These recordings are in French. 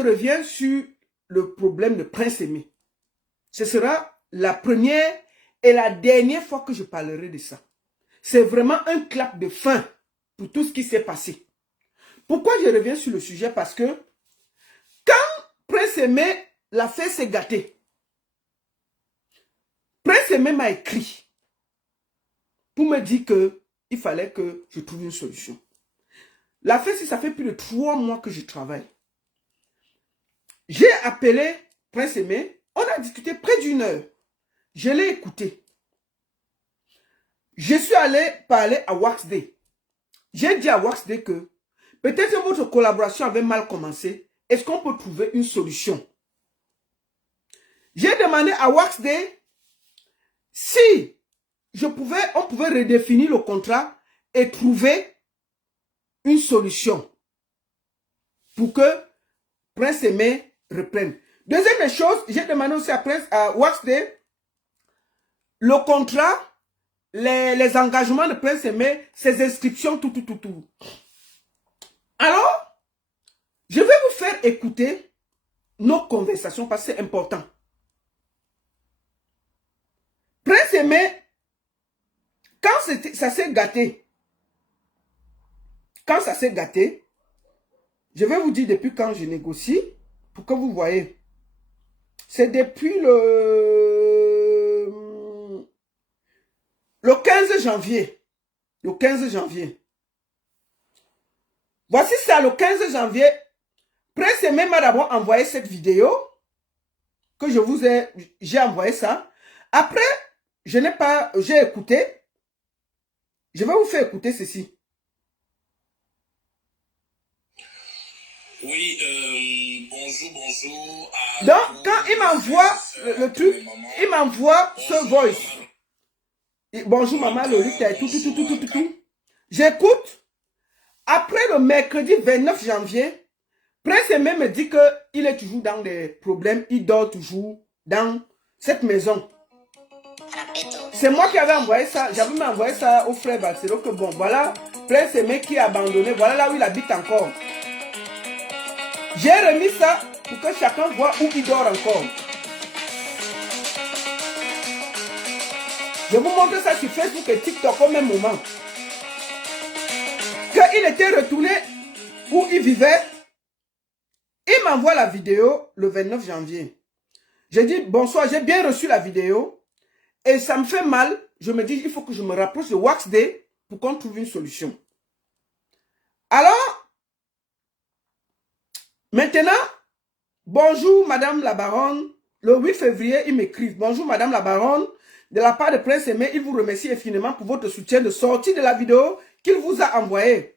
reviens sur le problème de Prince Aimé, ce sera la première et la dernière fois que je parlerai de ça. C'est vraiment un clap de fin pour tout ce qui s'est passé. Pourquoi je reviens sur le sujet? Parce que quand Prince Aimé, l'affaire s'est gâtée, Prince Aimé m'a écrit pour me dire qu'il fallait que je trouve une solution. L'affaire, ça fait plus de 3 mois que je travaille. J'ai appelé Prince Aimé, on a discuté près d'1 heure. Je l'ai écouté. Je suis allé parler à Waxday. J'ai dit à Waxday que peut-être que votre collaboration avait mal commencé. Est-ce qu'on peut trouver une solution? J'ai demandé à Waxday si on pouvait redéfinir le contrat et trouver une solution pour que Prince Aimé reprenne. Deuxième chose, j'ai demandé aussi à Waxday le contrat, les engagements de Prince Aimé, ses inscriptions, tout. Alors, je vais vous faire écouter nos conversations parce que c'est important. Prince Aimé, quand ça s'est gâté, je vais vous dire depuis quand je négocie, pour que vous voyez. C'est depuis le 15 janvier. Le 15 janvier. Voici ça, le 15 janvier. Prince Aimé m'a d'abord envoyé cette vidéo. Que j'ai envoyé ça. Après, j'ai écouté. Je vais vous faire écouter ceci. Oui, bonjour. Donc, quand il m'envoie le truc, il m'envoie ce voice. Bonjour maman, le riz, tout. J'écoute. Après le mercredi 29 janvier, Prince Aimé me dit qu'il est toujours dans des problèmes. Il dort toujours dans cette maison. C'est moi qui avais envoyé ça. J'avais même envoyé ça au frère Barcelo que bon, voilà, Prince Aimé qui est abandonné. Voilà là où il habite encore. J'ai remis ça pour que chacun voit où il dort encore. Je vous montre ça sur Facebook et TikTok au même moment. Qu'il était retourné où il vivait. Il m'envoie la vidéo le 29 janvier. J'ai dit bonsoir, j'ai bien reçu la vidéo. Et ça me fait mal. Je me dis il faut que je me rapproche de Waxday pour qu'on trouve une solution. Alors, maintenant, bonjour Madame la Baronne. Le 8 février, il m'écrit. Bonjour Madame la Baronne. De la part de Prince Aimé, il vous remercie infiniment pour votre soutien de sortie de la vidéo qu'il vous a envoyée.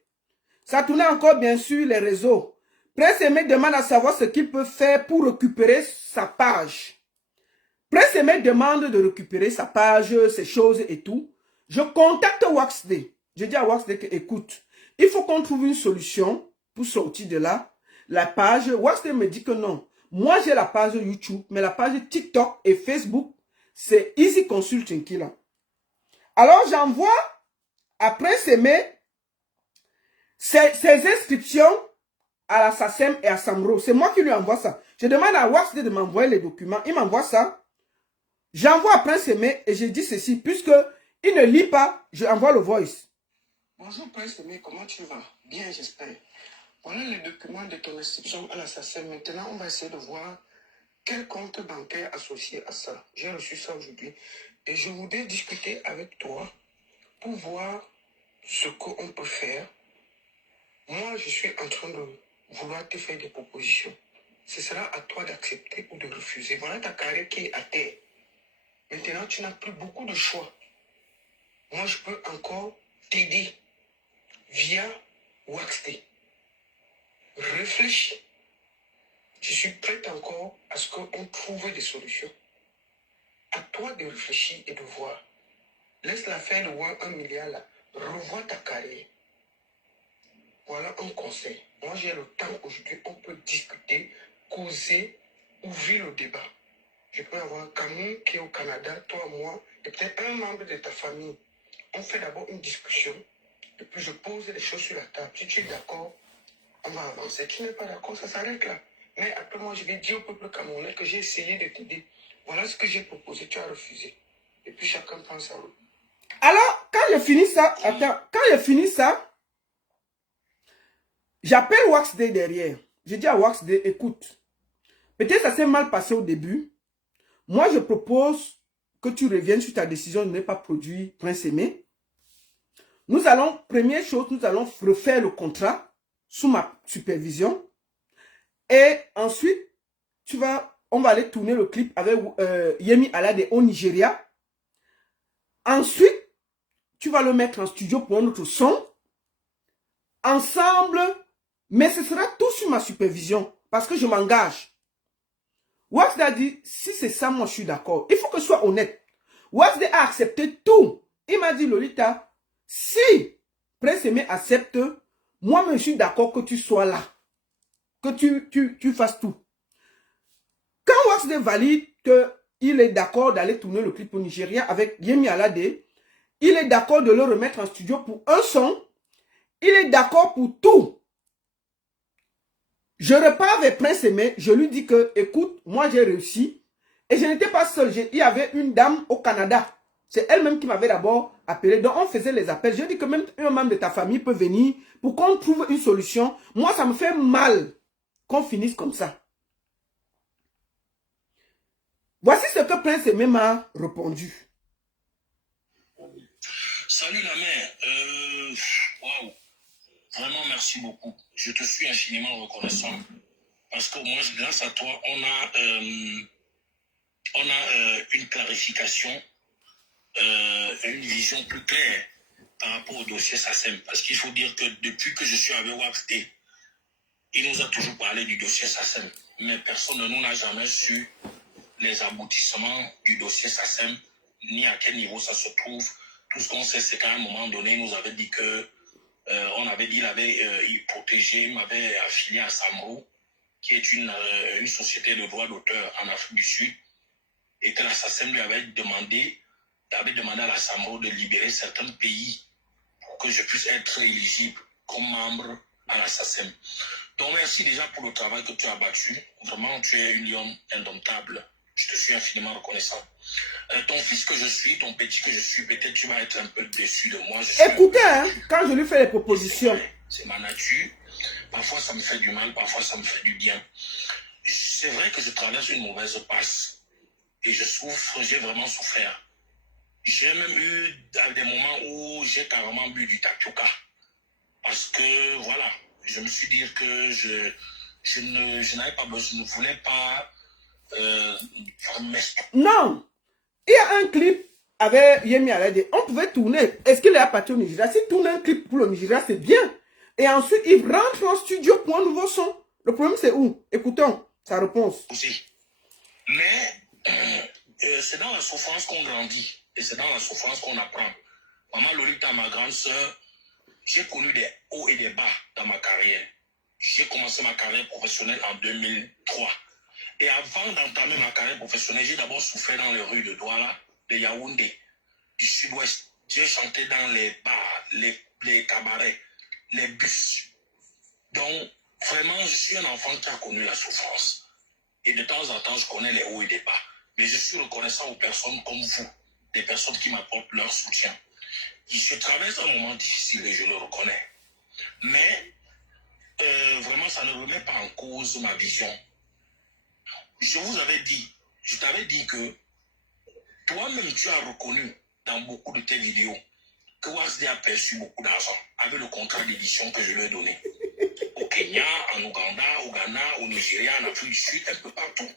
Ça tournait encore bien sûr les réseaux. Prince Aimé demande à savoir ce qu'il peut faire pour récupérer sa page. Prince Aimé demande de récupérer sa page, ses choses et tout. Je contacte Waxday. Je dis à Waxday que, écoute, il faut qu'on trouve une solution pour sortir de là. La page, Waxday me dit que non. Moi, j'ai la page YouTube, mais la page TikTok et Facebook, c'est Easy Consulting qui l'a. Alors, j'envoie à Prince Aimé ses inscriptions à la SACEM et à Samro. C'est moi qui lui envoie ça. Je demande à Waxday de m'envoyer les documents. Il m'envoie ça. J'envoie à Prince Aimé et je dis ceci. Puisque il ne lit pas, je envoie le voice. Bonjour Prince Aimé, comment tu vas? Bien, j'espère. Voilà les documents de ton inscription à la SACEM. Maintenant, on va essayer de voir quel compte bancaire associé à ça. J'ai reçu ça aujourd'hui. Et je voudrais discuter avec toi pour voir ce qu'on peut faire. Moi, je suis en train de vouloir te faire des propositions. Ce sera à toi d'accepter ou de refuser. Voilà ta carrière qui est à terre. Maintenant, tu n'as plus beaucoup de choix. Moi, je peux encore t'aider via Waxday. Réfléchis. Je suis prête encore à ce qu'on trouve des solutions. À toi de réfléchir et de voir. Laisse l'affaire de voir 1 milliard là. Revois ta carrière. Voilà un conseil. Moi, j'ai le temps aujourd'hui. On peut discuter, causer, ouvrir le débat. Je peux avoir Camille qui est au Canada, toi, moi, et peut-être un membre de ta famille. On fait d'abord une discussion. Et puis, je pose les choses sur la table. Si tu es d'accord, on va avancer. Si tu n'es pas d'accord, ça s'arrête là. Mais actuellement, je vais dire au peuple camerounais que j'ai essayé de t'aider. Voilà ce que j'ai proposé, tu as refusé. Et puis chacun prend sa route. Alors, quand j'ai fini ça, attends, quand j'ai fini ça, j'appelle Wax Day derrière. Je dis à Wax Day, écoute, peut-être ça s'est mal passé au début. Moi, je propose que tu reviennes sur ta décision de ne pas produire Prince Aimé. Nous allons, première chose, nous allons refaire le contrat sous ma supervision. Et ensuite, on va aller tourner le clip avec Yemi Alade au Nigeria. Ensuite, tu vas le mettre en studio pour notre son. Ensemble, mais ce sera tout sur ma supervision parce que je m'engage. Wax a dit, si c'est ça, moi je suis d'accord. Il faut que je sois honnête. Wax a accepté tout. Il m'a dit, Lolita, si Prince Aimé accepte, moi je suis d'accord que tu sois là. Que tu fasses tout. Quand Wax valide qu'il est d'accord d'aller tourner le clip au Nigeria avec Yemi Alade, il est d'accord de le remettre en studio pour un son. Il est d'accord pour tout. Je repars avec Prince Aimé, je lui dis que, écoute, moi j'ai réussi. Et je n'étais pas seul, il y avait une dame au Canada. C'est elle-même qui m'avait d'abord appelé. Donc on faisait les appels. Je dis que même un membre de ta famille peut venir pour qu'on trouve une solution. Moi, ça me fait mal qu'on finisse comme ça. Voici ce que Prince Aimé m'a répondu. Salut la mère. Waouh. Vraiment, merci beaucoup. Je te suis infiniment reconnaissant parce qu'au moins, grâce à toi, on a une clarification, une vision plus claire par rapport au dossier SACEM. Parce qu'il faut dire que depuis que je suis avec Wax Day, il nous a toujours parlé du dossier SACEM. Mais personne ne nous a jamais su les aboutissements du dossier SACEM, ni à quel niveau ça se trouve. Tout ce qu'on sait, c'est qu'à un moment donné, il nous avait dit que on avait dit il protégeait, il m'avait affilié à Samro, qui est une société de droit d'auteur en Afrique du Sud, et que la SACEM lui avait demandé à la Samro de libérer certains pays pour que je puisse être éligible comme membre à la SACEM. Donc merci déjà pour le travail que tu as battu. Vraiment, tu es une lionne indomptable. Je te suis infiniment reconnaissant. Ton fils que je suis, ton petit que je suis, peut-être tu vas être un peu déçu de moi. Écoutez, hein, quand je lui fais les propositions. C'est ma nature. Parfois ça me fait du mal, parfois ça me fait du bien. C'est vrai que je traverse une mauvaise passe. Et je souffre, j'ai vraiment souffert. J'ai même eu des moments où j'ai carrément bu du tapioca. Parce que, voilà, je me suis dit que je n'avais pas besoin, je ne voulais pas non, il y a un clip avec Yemi Alade. On pouvait tourner. Est-ce qu'il est à partir au Nigeria? S'il tourne un clip pour le Nigeria, c'est bien. Et ensuite, il rentre en studio pour un nouveau son. Le problème, c'est où? Écoutons sa réponse. Aussi. Mais c'est dans la souffrance qu'on grandit. Et c'est dans la souffrance qu'on apprend. Maman Lolita, ma grande sœur, j'ai connu des hauts et des bas dans ma carrière. J'ai commencé ma carrière professionnelle en 2003. Et avant d'entamer ma carrière professionnelle, j'ai d'abord souffert dans les rues de Douala, de Yaoundé, du sud-ouest. J'ai chanté dans les bars, les cabarets, les bus. Donc, vraiment, je suis un enfant qui a connu la souffrance. Et de temps en temps, je connais les hauts et les bas. Mais je suis reconnaissant aux personnes comme vous, des personnes qui m'apportent leur soutien. Je traverse un moment difficile et je le reconnais. Mais vraiment, ça ne remet pas en cause ma vision. Je vous avais dit, je t'avais dit que toi-même, tu as reconnu dans beaucoup de tes vidéos que Wax a perçu beaucoup d'argent avec le contrat d'édition que je lui ai donné. Au Kenya, en Ouganda, au Ghana, au Nigeria, en Afrique du Sud, un peu partout.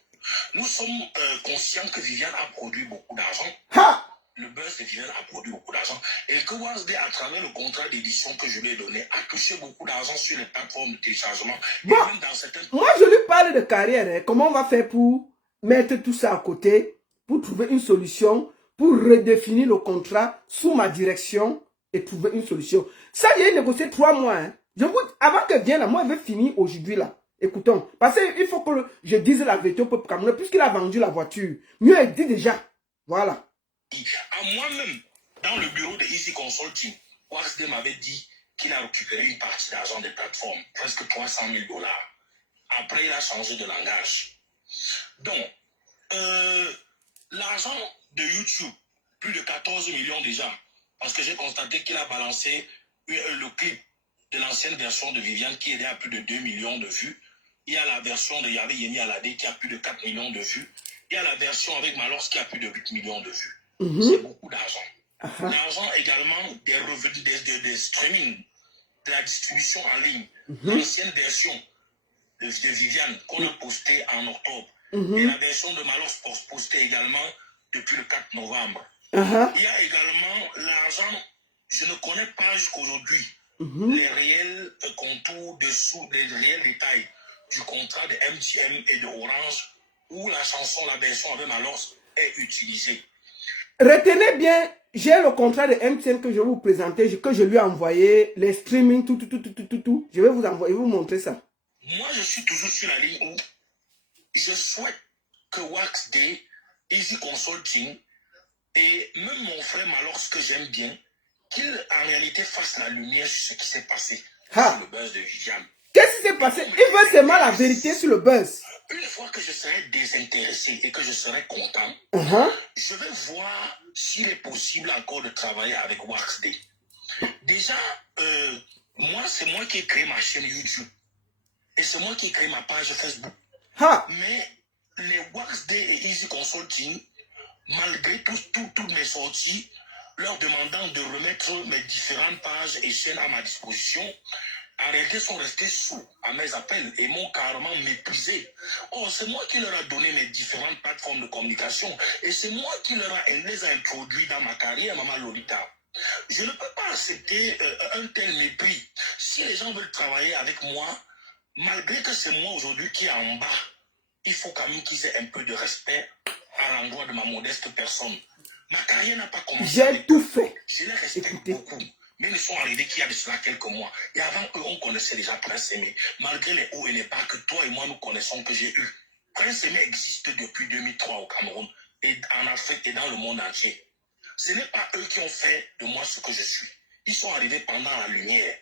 Nous sommes conscients que Viviane a produit beaucoup d'argent. Le buzz de Viviane a produit beaucoup d'argent. Et que Wax, à travers le contrat d'édition que je lui ai donné, a touché beaucoup d'argent sur les plateformes de téléchargement. Bon, et même dans certaines... Moi, je lui parle de carrière. Hein. Comment on va faire pour mettre tout ça à côté, pour trouver une solution, pour redéfinir le contrat sous ma direction et trouver une solution. Ça, j'ai négocié 3 mois. Hein. Avant qu'elle vienne là, moi, elle veut finir aujourd'hui là. Écoutons. Parce qu'il faut que je dise la vérité au peuple camerounais, puisqu'il a vendu la voiture. Mieux, elle dit déjà. Voilà. À moi-même, dans le bureau de Easy Consulting, Wax m'avait dit qu'il a récupéré une partie d'argent des plateformes, presque $300 000. Après, il a changé de langage. Donc, l'argent de YouTube, plus de 14 millions déjà, parce que j'ai constaté qu'il a balancé le clip de l'ancienne version de Viviane qui est à plus de 2 millions de vues. Il y a la version de Yahvé Yeni Alade qui a plus de 4 millions de vues. Il y a la version avec Malors qui a plus de 8 millions de vues. C'est beaucoup d'argent. L'argent également des revenus, des streaming, de la distribution en ligne. L'ancienne version de Viviane qu'on a postée en octobre. Et la version de Malors postée également depuis le 4 novembre. Il y a également l'argent, je ne connais pas jusqu'aujourd'hui les réels contours dessous, les réels détails du contrat de MTN et de Orange où la chanson, la version avec Malors est utilisée. Retenez bien, j'ai le contrat de MTN que je vais vous présenter, que je lui ai envoyé, les streaming, tout. Je vais vous envoyer, vous montrer ça. Moi, je suis toujours sur la ligne où je souhaite que Wax Day, Easy Consulting et même mon frère Malors, que j'aime bien, qu'il en réalité fasse la lumière sur ce qui s'est passé sur le buzz de Viviane. Qu'est-ce qui s'est passé? Il veut seulement la vérité sur le buzz. Une fois que je serai désintéressé et que je serai content, je vais voir s'il est possible encore de travailler avec Wax Day. Déjà, moi, c'est moi qui ai créé ma chaîne YouTube. Et c'est moi qui ai créé ma page Facebook. Mais les Wax Day et Easy Consulting, malgré toutes mes sorties, leur demandant de remettre mes différentes pages et chaînes à ma disposition, en réalité sont restés sourds à mes appels et m'ont carrément méprisé. Oh, c'est moi qui leur ai donné mes différentes plateformes de communication et c'est moi qui les a introduits dans ma carrière, Maman Lolita. Je ne peux pas accepter un tel mépris. Si les gens veulent travailler avec moi, malgré que c'est moi aujourd'hui qui est en bas, il faut quand même qu'ils aient un peu de respect à l'endroit de ma modeste personne. Ma carrière n'a pas commencé. J'ai tout fait. Je les respecte beaucoup. Mais ils sont arrivés qu'il y a de cela quelques mois. Et avant eux, on connaissait déjà Prince Aimé. Malgré les hauts et les bas que toi et moi nous connaissons, que j'ai eu. Prince Aimé existe depuis 2003 au Cameroun, et en Afrique et dans le monde entier. Ce n'est pas eux qui ont fait de moi ce que je suis. Ils sont arrivés pendant la lumière.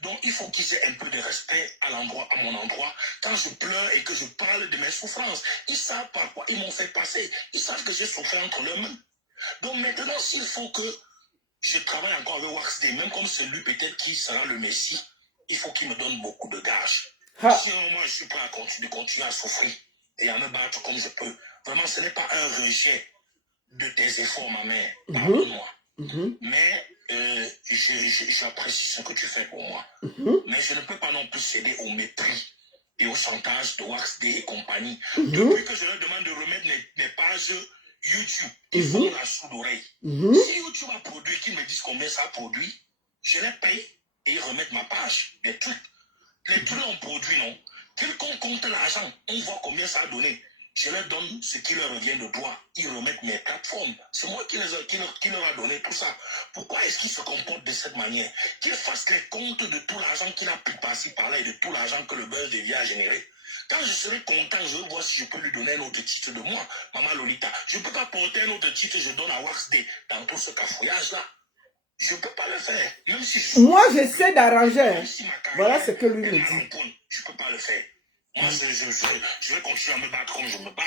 Donc il faut qu'ils aient un peu de respect à mon endroit. Quand je pleure et que je parle de mes souffrances, ils savent par quoi ils m'ont fait passer. Ils savent que j'ai souffert entre leurs mains. Donc maintenant, s'il faut que je travaille encore avec Wax Day, même comme c'est lui peut-être qui sera le Messie, il faut qu'il me donne beaucoup de gages. Sinon, moi, je suis prêt à continuer à souffrir et à me battre comme je peux. Vraiment, ce n'est pas un rejet de tes efforts, ma mère. Pardonne-moi. Mais j'apprécie ce que tu fais pour moi. Mais je ne peux pas non plus céder au mépris et au chantage de Wax Day et compagnie. Depuis que je leur demande de remettre mes pages YouTube, ils font la sourde oreille. Si YouTube a produit, qu'ils me disent combien ça a produit, je les paye et ils remettent ma page. Les trucs ont produit, non? Quelqu'un compte l'argent, on voit combien ça a donné. Je leur donne ce qui leur revient de droit. Ils remettent mes plateformes. C'est moi qui leur a donné tout ça. Pourquoi est-ce qu'ils se comportent de cette manière? Qu'ils fassent les comptes de tout l'argent qu'il a pris par-ci, par-là et de tout l'argent que le buzz de vie a généré. Quand je serai content, je vais voir si je peux lui donner un autre titre de moi, Maman Lolita. Je ne peux pas porter un autre titre, je donne à Wax Day dans tout ce cafouillage-là. Je ne peux pas le faire. Même si moi, j'essaie d'arranger. Si voilà ce que lui me dit. Je ne peux pas le faire. Moi, je vais continuer à me battre comme je me bats.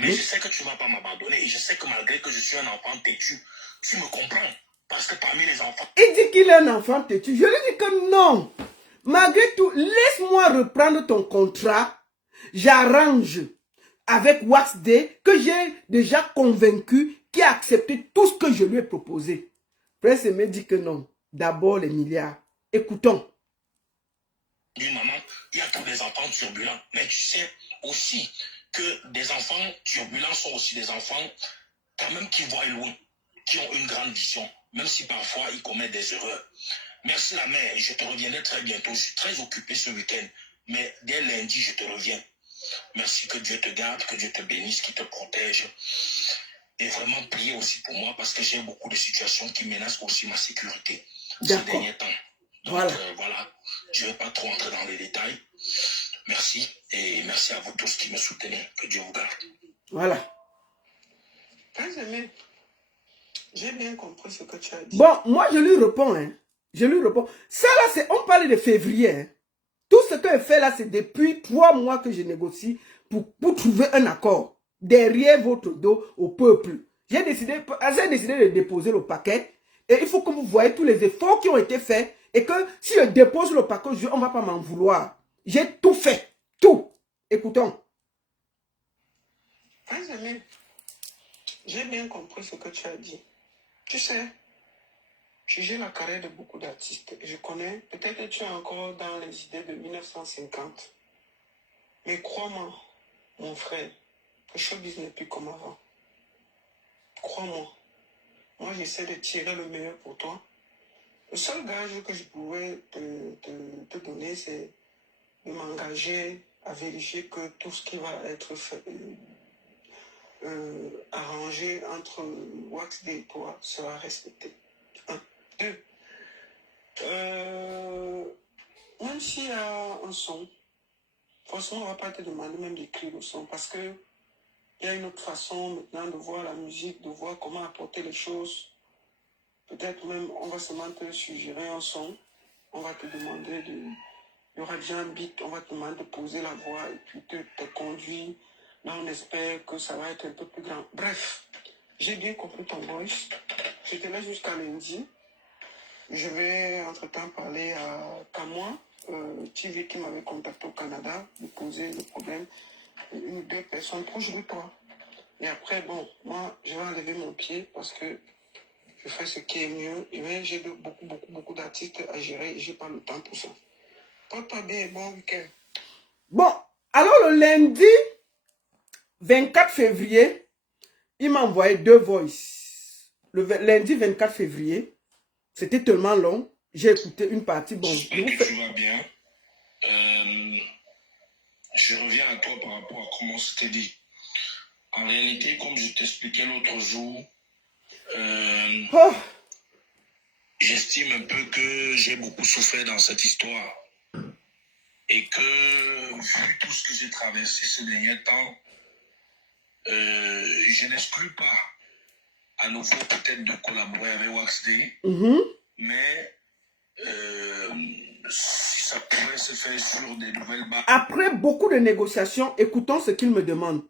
Mais je sais que tu ne vas pas m'abandonner. Et je sais que malgré que je suis un enfant têtu, tu me comprends. Parce que parmi les enfants... Il dit qu'il est un enfant têtu. Je lui dis que non. Malgré tout, laisse-moi reprendre ton contrat. J'arrange avec Wax Day que j'ai déjà convaincu, qui a accepté tout ce que je lui ai proposé. Prince Aimé dit que non. D'abord les milliards. Écoutons. Oui, maman, il y a tous les enfants turbulents. Mais tu sais aussi que des enfants turbulents sont aussi des enfants quand même qui voient loin, qui ont une grande vision, même si parfois ils commettent des erreurs. Merci la mère, je te reviendrai très bientôt. Je suis très occupé ce week-end, mais dès lundi, je te reviens. Merci, que Dieu te garde, que Dieu te bénisse, qu'il te protège. Et vraiment prier aussi pour moi parce que j'ai beaucoup de situations qui menacent aussi ma sécurité ces derniers temps. Donc voilà, je ne vais pas trop entrer dans les détails. Merci et merci à vous tous qui me soutenez. Que Dieu vous garde. Voilà. J'ai bien compris ce que tu as dit. Bon, moi je lui réponds. Je lui réponds. Ça là, on parle de février. Tout ce que je fais là, c'est depuis 3 mois que je négocie pour trouver un accord derrière votre dos au peuple. J'ai décidé de déposer le paquet et il faut que vous voyez tous les efforts qui ont été faits et que si je dépose le paquet, on ne va pas m'en vouloir. J'ai tout fait. Tout. Écoutons. Azamé, j'ai bien compris ce que tu as dit. Tu sais, j'ai la carrière de beaucoup d'artistes. Je connais, peut-être que tu es encore dans les idées de 1950. Mais crois-moi, mon frère, le showbiz n'est plus comme avant. Crois-moi. Moi, j'essaie de tirer le meilleur pour toi. Le seul gage que je pouvais te donner, c'est de m'engager à vérifier que tout ce qui va être fait, arrangé entre Wax et toi sera respecté. 1. 2. Même s'il y a un son, forcément, on ne va pas te demander même d'écrire le son parce que il y a une autre façon maintenant de voir la musique, de voir comment apporter les choses. Peut-être même, on va seulement te suggérer un son. On va te demander de... Il y aura déjà un beat, on va te demander de poser la voix et puis te conduire. Là, on espère que ça va être un peu plus grand. Bref, j'ai bien compris ton voice. Je te laisse jusqu'à lundi. Je vais entre-temps parler à Kamoa, TV qui m'avait contacté au Canada, lui poser le problème. Une ou deux personnes proches de toi. Et après, bon, moi, je vais enlever mon pied parce que je fais ce qui est mieux. Et bien, j'ai beaucoup d'artistes à gérer et je n'ai pas le temps pour ça. Porte-toi bien, bon week-end. Bon, alors le lundi 24 février, il m'a envoyé 2 voices. Le lundi 24 février, c'était tellement long. J'ai écouté une partie. Bon, j'espère que tu vas bien. Je reviens à toi par rapport à comment c'était dit. En réalité, comme je t'expliquais l'autre jour, j'estime un peu que j'ai beaucoup souffert dans cette histoire. Et que, vu tout ce que j'ai traversé ces derniers temps, je n'exclus pas à nouveau peut-être de collaborer avec Waxday. Mais si ça pourrait se faire sur des nouvelles bases. Après beaucoup de négociations, écoutons ce qu'il me demande.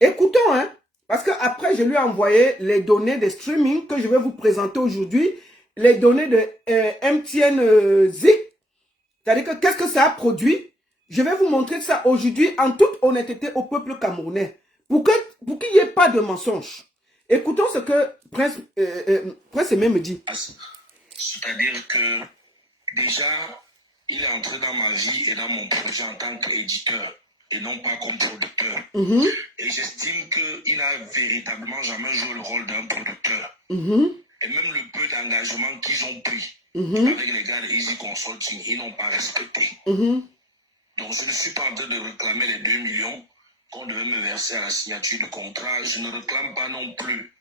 Écoutons, hein. Parce qu'après, je lui ai envoyé les données de streaming que je vais vous présenter aujourd'hui. Les données de MTN Zik. C'est-à-dire que qu'est-ce que ça a produit? Je vais vous montrer ça aujourd'hui en toute honnêteté au peuple camerounais. Pour qu'il n'y ait pas de mensonge. Écoutons ce que Prince Aimé me dit. C'est-à-dire que déjà, il est entré dans ma vie et dans mon projet en tant qu'éditeur et non pas comme producteur. Et j'estime qu'il n'a véritablement jamais joué le rôle d'un producteur. Et même le peu d'engagement qu'ils ont pris avec les gars de Easy Consulting, ils n'ont pas respecté. Donc je ne suis pas en train de réclamer les 2 millions qu'on devait me verser à la signature du contrat. Je ne réclame pas non plus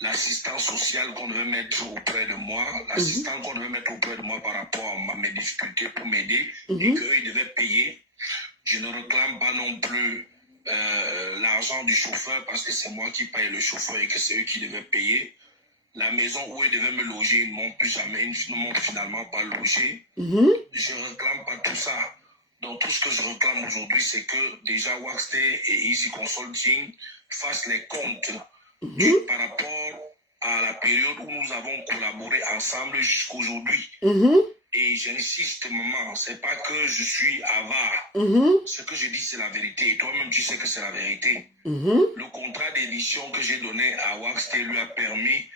l'assistance sociale qu'on devait mettre auprès de moi, l'assistance qu'on devait mettre auprès de moi par rapport à mes difficultés pour m'aider et qu'eux, ils devaient payer. Je ne réclame pas non plus l'argent du chauffeur parce que c'est moi qui paye le chauffeur et que c'est eux qui devaient payer. La maison où ils devaient me loger, ils ne m'ont finalement pas logé. Je ne réclame pas tout ça. Donc tout ce que je réclame aujourd'hui, c'est que déjà Waxday et Easy Consulting fassent les comptes par rapport à la période où nous avons collaboré ensemble jusqu'aujourd'hui. Et j'insiste, maman, c'est pas que je suis avare. Ce que je dis, c'est la vérité. Et toi-même, tu sais que c'est la vérité. Le contrat d'édition que j'ai donné à Waxday lui a permis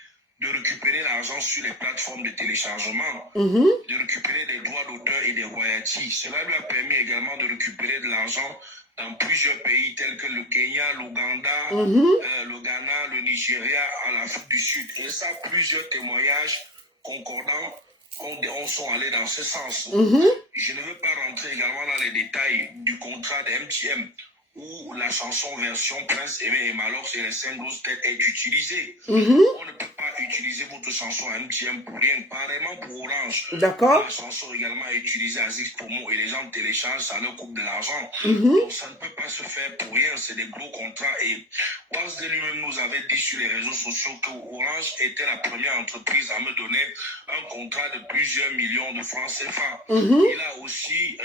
de récupérer l'argent sur les plateformes de téléchargement, de récupérer des droits d'auteur et des royalties. Cela lui a permis également de récupérer de l'argent dans plusieurs pays tels que le Kenya, l'Ouganda, le Ghana, le Nigeria, l'Afrique du Sud. Et ça, plusieurs témoignages concordants sont allés dans ce sens. Je ne veux pas rentrer également dans les détails du contrat de MTM où la chanson version Prince Aimé et Malox et les 5 grosses têtes est utilisée. On ne peut pas utilisé votre chanson à MTM pour rien, pareillement pour Orange. D'accord. La chanson également est utilisée à Zix Promo et les gens téléchargent, ça leur coûte de l'argent. Donc ça ne peut pas se faire pour rien, c'est des gros contrats. Et Wax lui-même nous avait dit sur les réseaux sociaux que Orange était la première entreprise à me donner un contrat de plusieurs millions de francs CFA. Il a aussi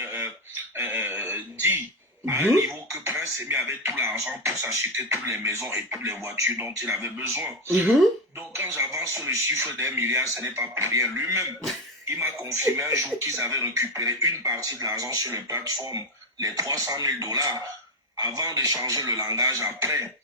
dit à un niveau que Prince Aimé avait tout l'argent pour s'acheter toutes les maisons et toutes les voitures dont il avait besoin. Donc quand j'avance sur le chiffre d'1 milliard, ce n'est pas pour rien. Lui-même, il m'a confirmé un jour qu'ils avaient récupéré une partie de l'argent sur les plateformes, les 300 000 $, avant de changer le langage après.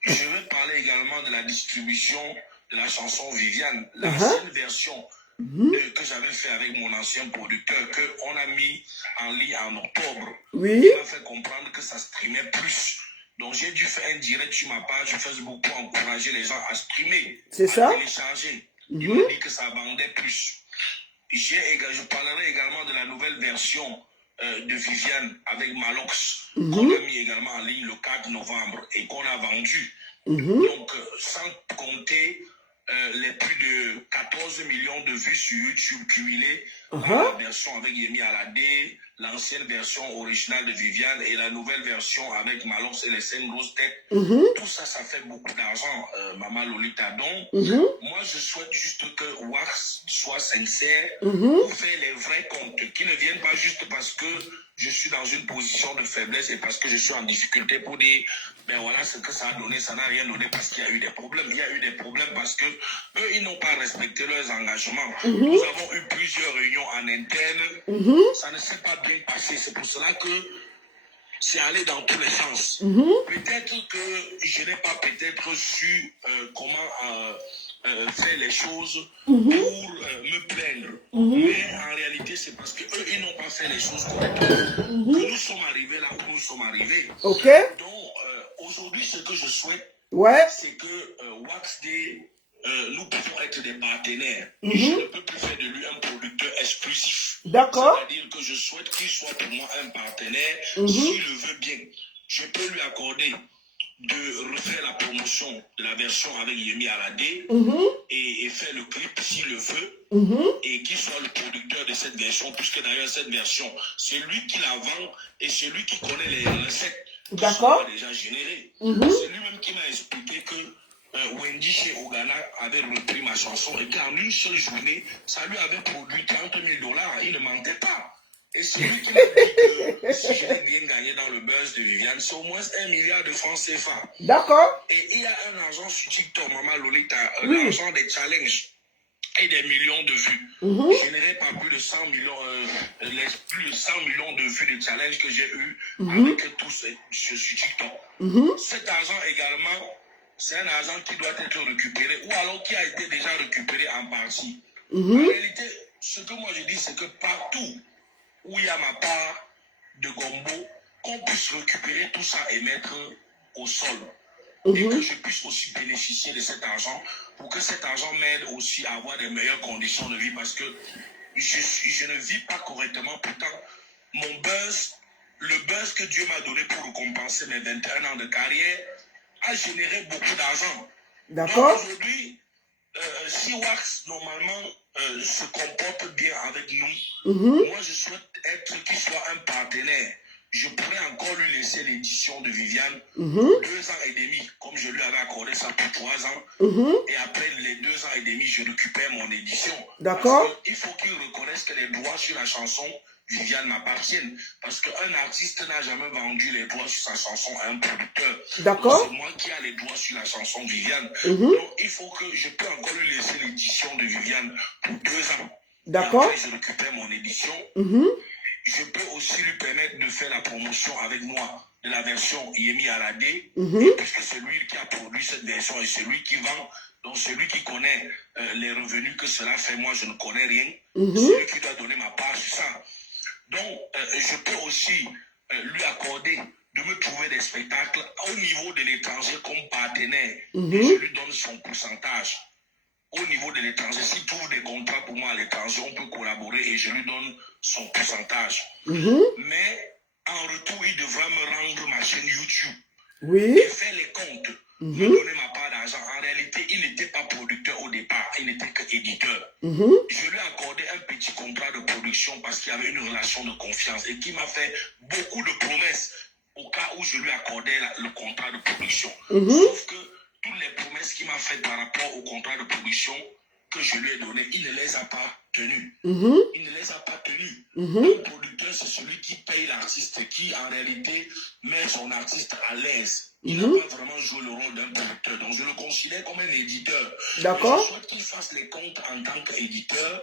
Je vais parler également de la distribution de la chanson Viviane, l'ancienne version que j'avais fait avec mon ancien producteur, qu'on a mis en ligne en octobre. Oui. Il m'a fait comprendre que ça streamait plus. Donc j'ai dû faire un direct sur ma page Facebook pour encourager les gens à streamer, C'est ça. à télécharger. Il m'a dit que ça vendait plus. Je parlerai également de la nouvelle version de Viviane avec Malox, qu'on a mis également en ligne le 4 novembre et qu'on a vendu. Donc, sans compter les plus de 14 millions de vues sur YouTube cumulées, la version avec Yemi Alade, l'ancienne version originale de Viviane et la nouvelle version avec Malox et les 5 grosses têtes. Tout ça, ça fait beaucoup d'argent, Maman Lolita. Donc, moi, je souhaite juste que Wax soit sincère pour faire les vrais comptes, qui ne viennent pas juste parce que je suis dans une position de faiblesse et parce que je suis en difficulté pour dire, ben voilà ce que ça a donné, ça n'a rien donné parce qu'il y a eu des problèmes. Il y a eu des problèmes parce que eux, ils n'ont pas respecté leurs engagements. Nous avons eu plusieurs réunions en interne, ça ne s'est pas bien passé. C'est pour cela que c'est allé dans tous les sens. Peut-être que je n'ai pas peut-être su comment faire les choses pour me plaindre. Mais en réalité, c'est parce qu'eux, ils n'ont pas fait les choses correctement. Que nous sommes arrivés là où nous sommes arrivés. Ok. Donc, aujourd'hui, ce que je souhaite, Ouais. c'est que Wax Day, nous pouvons être des partenaires. Je ne peux plus faire de lui un producteur exclusif. D'accord. C'est-à-dire que je souhaite qu'il soit pour moi un partenaire, s'il le veut bien. Je peux lui accorder de refaire la promotion de la version avec Yemi Alade et faire le clip s'il le veut et qu'il soit le producteur de cette version, puisque d'ailleurs cette version, c'est lui qui la vend et c'est lui qui connaît les recettes qui sont déjà générées. C'est lui-même qui m'a expliqué que Wendy chez Ogana avait repris ma chanson et qu'en une seule journée, ça lui avait produit 30 000 $. Il ne mentait pas. Et c'est lui qui m'a dit que si je l'ai bien gagné dans le buzz de Viviane, c'est au moins 1 milliard de francs CFA. D'accord. Et il y a un argent sur TikTok, Maman Lolita, l'argent des challenges et des millions de vues. Généré par plus de 100 millions, plus de 100 millions de vues de challenges que j'ai eu avec tous sur TikTok. Cet argent également, c'est un argent qui doit être récupéré ou alors qui a été déjà récupéré en partie. En réalité, ce que moi je dis, c'est que partout où il y a ma part de gombo, qu'on puisse récupérer tout ça et mettre au sol. Et que je puisse aussi bénéficier de cet argent pour que cet argent m'aide aussi à avoir des meilleures conditions de vie parce que je ne vis pas correctement. Pourtant, mon buzz, le buzz que Dieu m'a donné pour récompenser mes 21 ans de carrière, a généré beaucoup d'argent. D'accord. Donc aujourd'hui, si Wax, normalement, se comporte bien avec nous, moi, je souhaite qu'il soit un partenaire. Je pourrais encore lui laisser l'édition de Viviane 2 ans et demi, comme je lui avais accordé ça pour 3 ans. Et après les 2 ans et demi, je récupère mon édition. D'accord. Il faut qu'il reconnaisse que les droits sur la chanson Viviane m'appartiennent. Parce qu'un artiste n'a jamais vendu les droits sur sa chanson à un producteur. D'accord. C'est moi qui ai les droits sur la chanson Viviane. Donc il faut que je peux encore lui laisser l'édition de Viviane pour 2 ans. D'accord. Après, je récupère mon édition. Je peux aussi lui permettre de faire la promotion avec moi de la version Yemi Alade, puisque c'est lui qui a produit cette version et c'est lui qui vend. Donc c'est lui qui connaît les revenus que cela fait. Moi, je ne connais rien. C'est lui qui doit donner ma part sur ça. Donc, je peux aussi lui accorder de me trouver des spectacles au niveau de l'étranger comme partenaire. Et je lui donne son pourcentage. Au niveau de l'étranger, s'il trouve des contrats pour moi à l'étranger, on peut collaborer et je lui donne son pourcentage. Mais en retour, il devra me rendre ma chaîne YouTube et faire les comptes, me donner ma part d'argent. En réalité, il n'était pas producteur au départ. il n'était qu'éditeur. Je lui ai accordé un petit contrat de production parce qu'il y avait une relation de confiance et qui m'a fait beaucoup de promesses au cas où je lui accordais le contrat de production. Sauf que toutes les promesses qu'il m'a faites par rapport au contrat de production que je lui ai donné, il ne les a pas tenues. Il ne les a pas tenues. Un producteur, c'est celui qui paye l'artiste, qui en réalité met son artiste à l'aise. Il n'a pas vraiment joué le rôle d'un producteur. Donc je le considère comme un éditeur. D'accord. Je souhaite qu'il fasse les comptes en tant qu'éditeur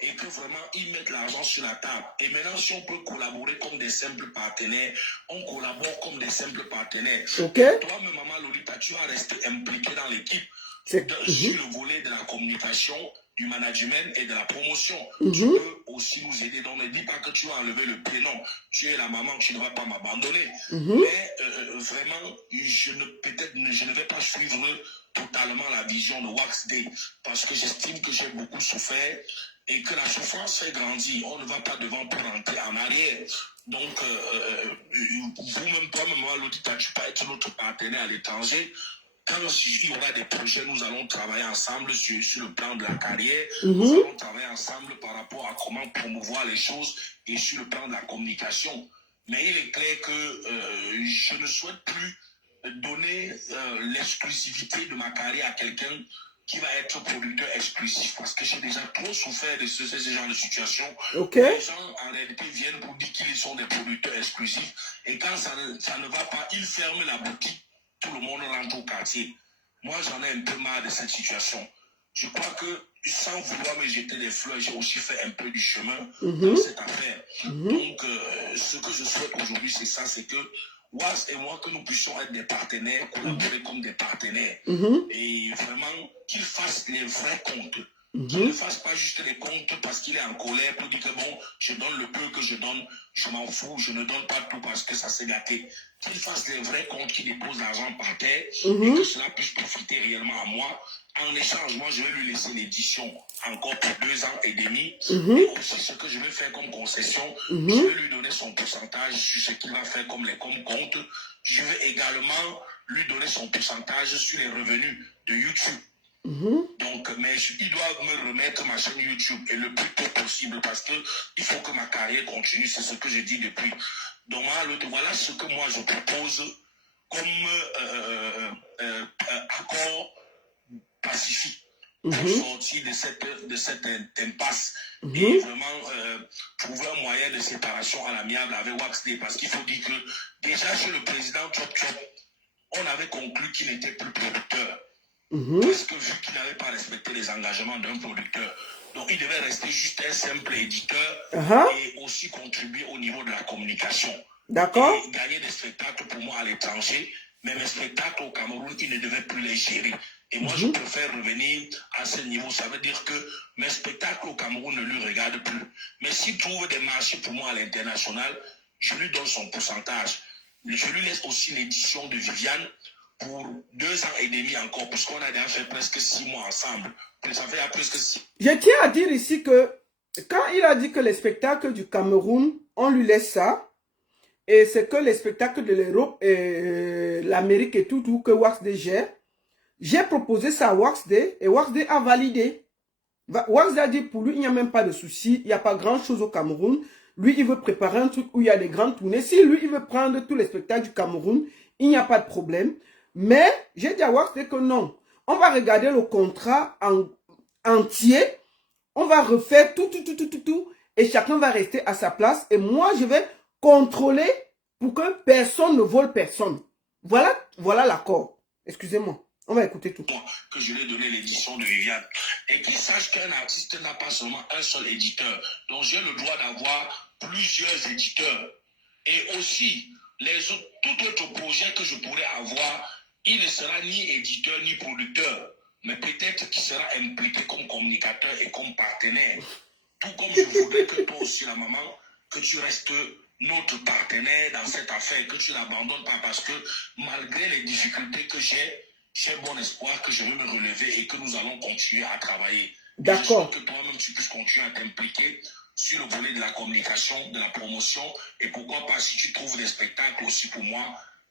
et que vraiment il mette l'argent sur la table. Et maintenant, si on peut collaborer comme des simples partenaires, on collabore comme des simples partenaires. Ok. Toi-même, Maman Lolita, tu vas rester impliqué dans l'équipe. Sur le volet de la communication, du management et de la promotion. Tu peux aussi nous aider. Donc ne dis pas que tu vas enlever le prénom. Tu es la maman, tu ne vas pas m'abandonner. Mais vraiment, je ne vais pas suivre totalement la vision de Wax Day parce que j'estime que j'ai beaucoup souffert et que la souffrance fait grandir. On ne va pas devant pour rentrer en arrière. Donc, vous-même, toi-même, Maman Lolita, tu peux être notre partenaire à l'étranger. Quand il y aura des projets, nous allons travailler ensemble sur le plan de la carrière. Nous allons travailler ensemble par rapport à comment promouvoir les choses et sur le plan de la communication. Mais il est clair que je ne souhaite plus donner l'exclusivité de ma carrière à quelqu'un qui va être producteur exclusif parce que j'ai déjà trop souffert de ce genre de situation. Les gens en réalité viennent pour dire qu'ils sont des producteurs exclusifs et quand ça ne va pas, ils ferment la boutique. Tout le monde rentre au quartier. Moi, j'en ai un peu marre de cette situation. Je crois que, sans vouloir me jeter des fleurs, j'ai aussi fait un peu du chemin dans cette affaire. Donc, ce que je souhaite aujourd'hui, c'est ça, c'est que Was et moi, que nous puissions être des partenaires, collaborer comme des partenaires. Et vraiment, qu'ils fassent les vrais comptes. Qu'il ne fasse pas juste les comptes parce qu'il est en colère pour dire que bon, je donne le peu que je donne, je m'en fous, je ne donne pas tout parce que ça s'est gâté. Qu'il fasse les vrais comptes, qu'il dépose l'argent par terre et que cela puisse profiter réellement à moi. En échange, moi, je vais lui laisser l'édition encore pour 2 ans et demi. Et aussi, ce que je vais faire comme concession, je vais lui donner son pourcentage sur ce qu'il va faire comme compte. Je vais également lui donner son pourcentage sur les revenus de YouTube. Donc, mais il doit me remettre ma chaîne YouTube et le plus tôt possible parce que il faut que ma carrière continue, c'est ce que je dis depuis. Donc, voilà ce que moi je propose comme accord pacifique pour sortir de cette impasse et vraiment trouver un moyen de séparation à l'amiable avec Wax Day parce qu'il faut dire que déjà chez le président Chop Chop, on avait conclu qu'il n'était plus producteur. Parce que vu qu'il n'avait pas respecté les engagements d'un producteur, donc il devait rester juste un simple éditeur et aussi contribuer au niveau de la communication. D'accord. Et gagner des spectacles pour moi à l'étranger, mais mes spectacles au Cameroun, il ne devait plus les gérer. Et moi, je préfère revenir à ce niveau. Ça veut dire que mes spectacles au Cameroun ne lui regardent plus. Mais s'il trouve des marchés pour moi à l'international, je lui donne son pourcentage. Je lui laisse aussi l'édition de Viviane pour 2 ans et demi encore, puisqu'on a déjà fait presque 6 mois ensemble. Ça fait presque 6. Je tiens à dire ici que quand il a dit que les spectacles du Cameroun, on lui laisse ça, et c'est que les spectacles de l'Europe et l'Amérique et tout que Wax Day gère, j'ai proposé ça à Wax Day et Wax Day a validé. Wax Day a dit pour lui, il n'y a même pas de souci, il n'y a pas grand chose au Cameroun. Lui, il veut préparer un truc où il y a des grandes tournées. Si lui, il veut prendre tous les spectacles du Cameroun, il n'y a pas de problème. Mais j'ai dit à Wax Day que non. On va regarder le contrat entier. On va refaire tout. Et chacun va rester à sa place. Et moi, je vais contrôler pour que personne ne vole personne. Voilà l'accord. Excusez-moi. On va écouter tout. Que je lui ai donné l'édition de Viviane. Et qu'il sache qu'un artiste n'a pas seulement un seul éditeur. Donc j'ai le droit d'avoir plusieurs éditeurs. Et aussi, tout autre projet que je pourrais avoir, il ne sera ni éditeur ni producteur. Mais peut-être qu'il sera impliqué comme communicateur et comme partenaire. Tout comme je voudrais que toi aussi, la maman, que tu restes notre partenaire dans cette affaire, que tu n'abandonnes pas parce que malgré les difficultés que j'ai bon espoir que je vais me relever et que nous allons continuer à travailler. D'accord. Que toi-même, tu puisses continuer à t'impliquer sur le volet de la communication, de la promotion. Et pourquoi pas, si tu trouves des spectacles aussi pour moi,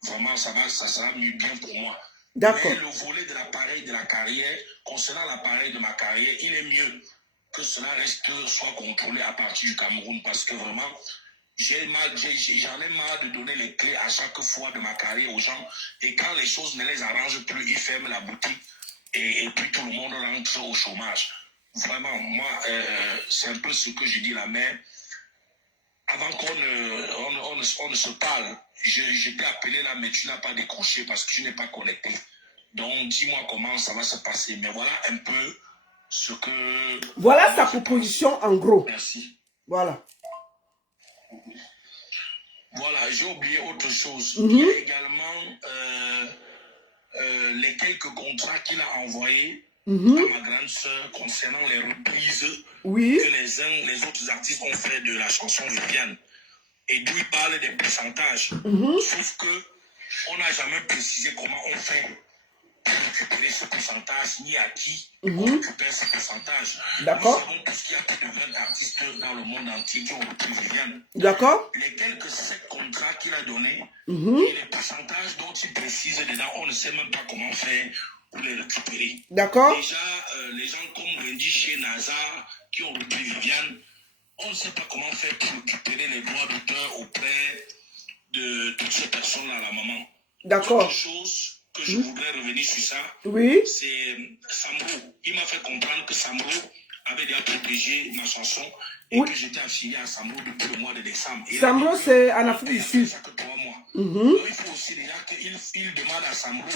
vraiment, ça sera mieux bien pour moi. D'accord. Mais le volet de l'appareil de la carrière, concernant l'appareil de ma carrière, il est mieux que cela soit contrôlé à partir du Cameroun parce que vraiment, j'en ai marre de donner les clés à chaque fois de ma carrière aux gens et quand les choses ne les arrangent plus, ils ferment la boutique et puis tout le monde rentre au chômage. Vraiment, moi, c'est un peu ce que je dis là, mais avant qu'on ne se parle, je t'ai appelé là, mais tu n'as pas décroché parce que tu n'es pas connecté. Donc, dis-moi comment ça va se passer. Mais voilà un peu ce que... Voilà sa proposition en gros. Merci. Voilà. Voilà, j'ai oublié autre chose. Il y a également les quelques contrats qu'il a envoyés à ma grande sœur concernant les reprises que les autres artistes ont fait de la chanson Viviane. Et d'où il parle des pourcentages. Sauf que on n'a jamais précisé comment on fait pour récupérer ce pourcentage, ni à qui on récupère ce pourcentage. D'accord. Nous savons tous qu'il y a plus de 20 artistes dans le monde entier qui ont repris Viviane. D'accord. Les quelques 7 contrats qu'il a donnés, et les pourcentages dont il précise dedans, on ne sait même pas comment faire pour les récupérer. D'accord. Déjà, les gens comme Wendy chez Nazar qui ont repris Viviane, on ne sait pas comment faire pour récupérer les droits d'auteur auprès de toutes ces personnes-là, la maman. D'accord. Autre chose que je voudrais revenir sur ça, c'est Sambro. Il m'a fait comprendre que Sambro avait déjà protégé ma chanson et que j'étais affilié à Sambro depuis le mois de décembre. Sambro, c'est en Afrique du Sud. Ça que 3 mois. Donc, il faut aussi déjà qu'il demande à Sambro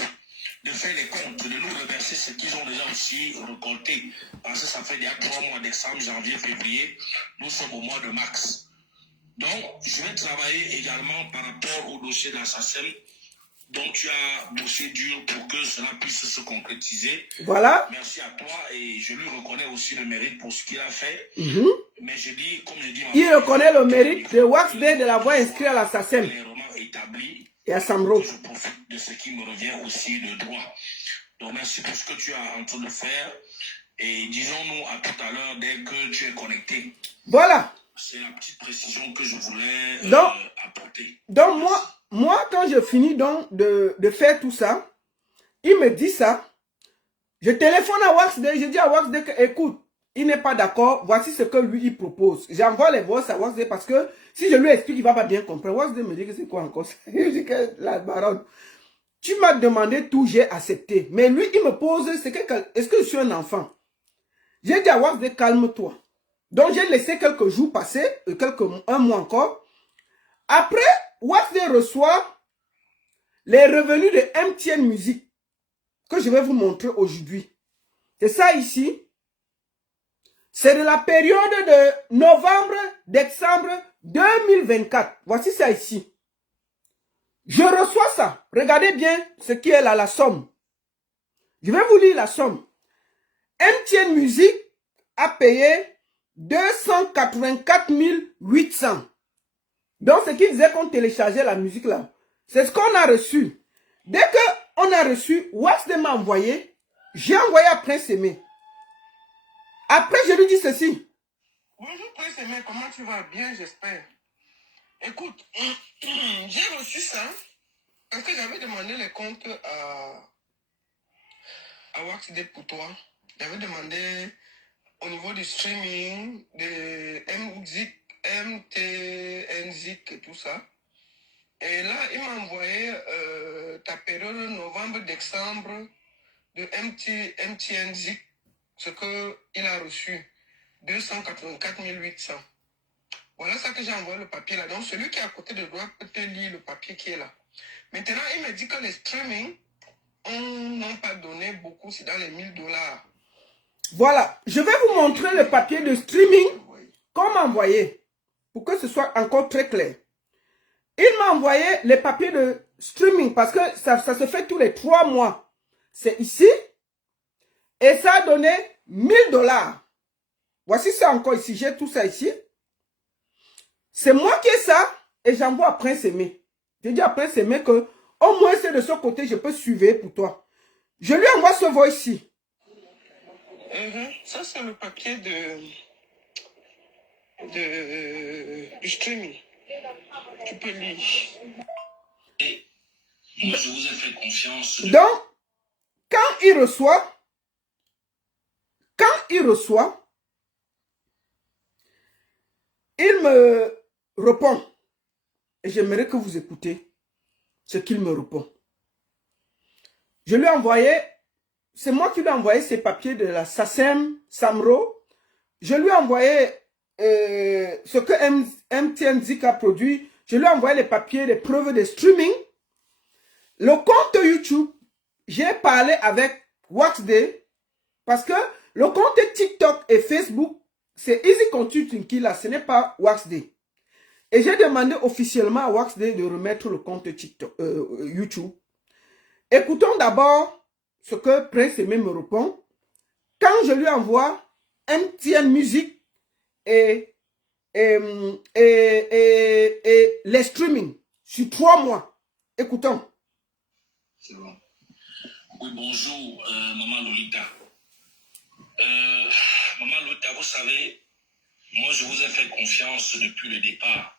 de faire les comptes, de nous reverser ce qu'ils ont déjà aussi récolté. Parce que ça fait déjà 3 mois, décembre, janvier, février. Nous sommes au mois de mars. Donc, je vais travailler également par rapport au dossier de l'assassin. Donc, tu as bossé dur pour que cela puisse se concrétiser. Voilà. Merci à toi et je lui reconnais aussi le mérite pour ce qu'il a fait. Mais je dis, comme je dis... Il reconnaît le mérite de Wax Day de l'avoir inscrit à l'assassin. Clairement établi. Et à Sambro. Je profite de ce qui me revient aussi de droit. Donc, merci pour ce que tu as en train de faire. Et disons-nous à tout à l'heure dès que tu es connecté. Voilà. C'est la petite précision que je voulais apporter. Donc, moi, quand je finis donc de faire tout ça, il me dit ça. Je téléphone à Wax Day, je dis à Wax Day que, écoute, il n'est pas d'accord, voici ce que lui, il propose. J'envoie les voix à Wax Day parce que si je lui explique, il ne va pas bien comprendre. Wax Day me dit que c'est quoi encore? Je dis que la baronne, tu m'as demandé tout, j'ai accepté. Mais lui, il me pose, est-ce que je suis un enfant? J'ai dit à Wax Day, calme-toi. Donc, j'ai laissé quelques jours passer, un mois encore. Après, Wax Day reçoit les revenus de MTN Music que je vais vous montrer aujourd'hui. C'est ça ici. C'est de la période de novembre-décembre 2024. Voici ça ici. Je reçois ça. Regardez bien ce qui est là, la somme. Je vais vous lire la somme. MTN Music a payé 284 800. Donc, ce qui disait qu'on téléchargeait la musique là. C'est ce qu'on a reçu. Dès qu'on a reçu, Wax Day m'a envoyé. J'ai envoyé à Prince Aimé. Après, je lui dis ceci. Bonjour Prince Aimé, comment tu vas? Bien, j'espère. Écoute, j'ai reçu ça parce que j'avais demandé les comptes à Wax Day pour toi. J'avais demandé au niveau du streaming, de MTNzik et tout ça. Et là, il m'a envoyé ta période novembre-décembre de MTNzik, ce qu'il a reçu, 284 800. Voilà ça que j'ai envoyé le papier là. Donc, celui qui est à côté de droite peut te lire le papier qui est là. Maintenant, il me dit que les streaming, on n'a pas donné beaucoup, c'est dans les $1000. Voilà, je vais vous montrer le papier de streaming qu'on m'a envoyé pour que ce soit encore très clair. Il m'a envoyé les papiers de streaming parce que ça se fait tous les 3 mois. C'est ici. Et ça a donné $1000. Voici ça encore ici. J'ai tout ça ici. C'est moi qui ai ça. Et j'envoie à Prince Aimé. Je dis à Prince Aimé que au moins c'est de ce côté, je peux suivre pour toi. Je lui envoie ce voix ici. Ça, c'est le papier du streaming. Tu peux lire. Et moi, je vous ai fait confiance. Donc, Quand il reçoit, il me répond. Et j'aimerais que vous écoutez ce qu'il me répond. Je lui ai envoyé, c'est moi qui lui ai envoyé ces papiers de la SACEM, SAMRO. Je lui ai envoyé ce que MTN Zik a produit. Je lui ai envoyé les papiers, les preuves de streaming. Le compte YouTube, j'ai parlé avec WaxD parce que le compte TikTok et Facebook, c'est Easy Consulting qui l'a, ce n'est pas WaxD. Et j'ai demandé officiellement à WaxD de remettre le compte TikTok, YouTube. Écoutons d'abord ce que Prince Aimé me répond. Quand je lui envoie MTN Music et les streaming sur 3 mois. Écoutons. C'est bon. Oui, bonjour, Maman Lolita. Maman Lolita, vous savez, moi je vous ai fait confiance depuis le départ.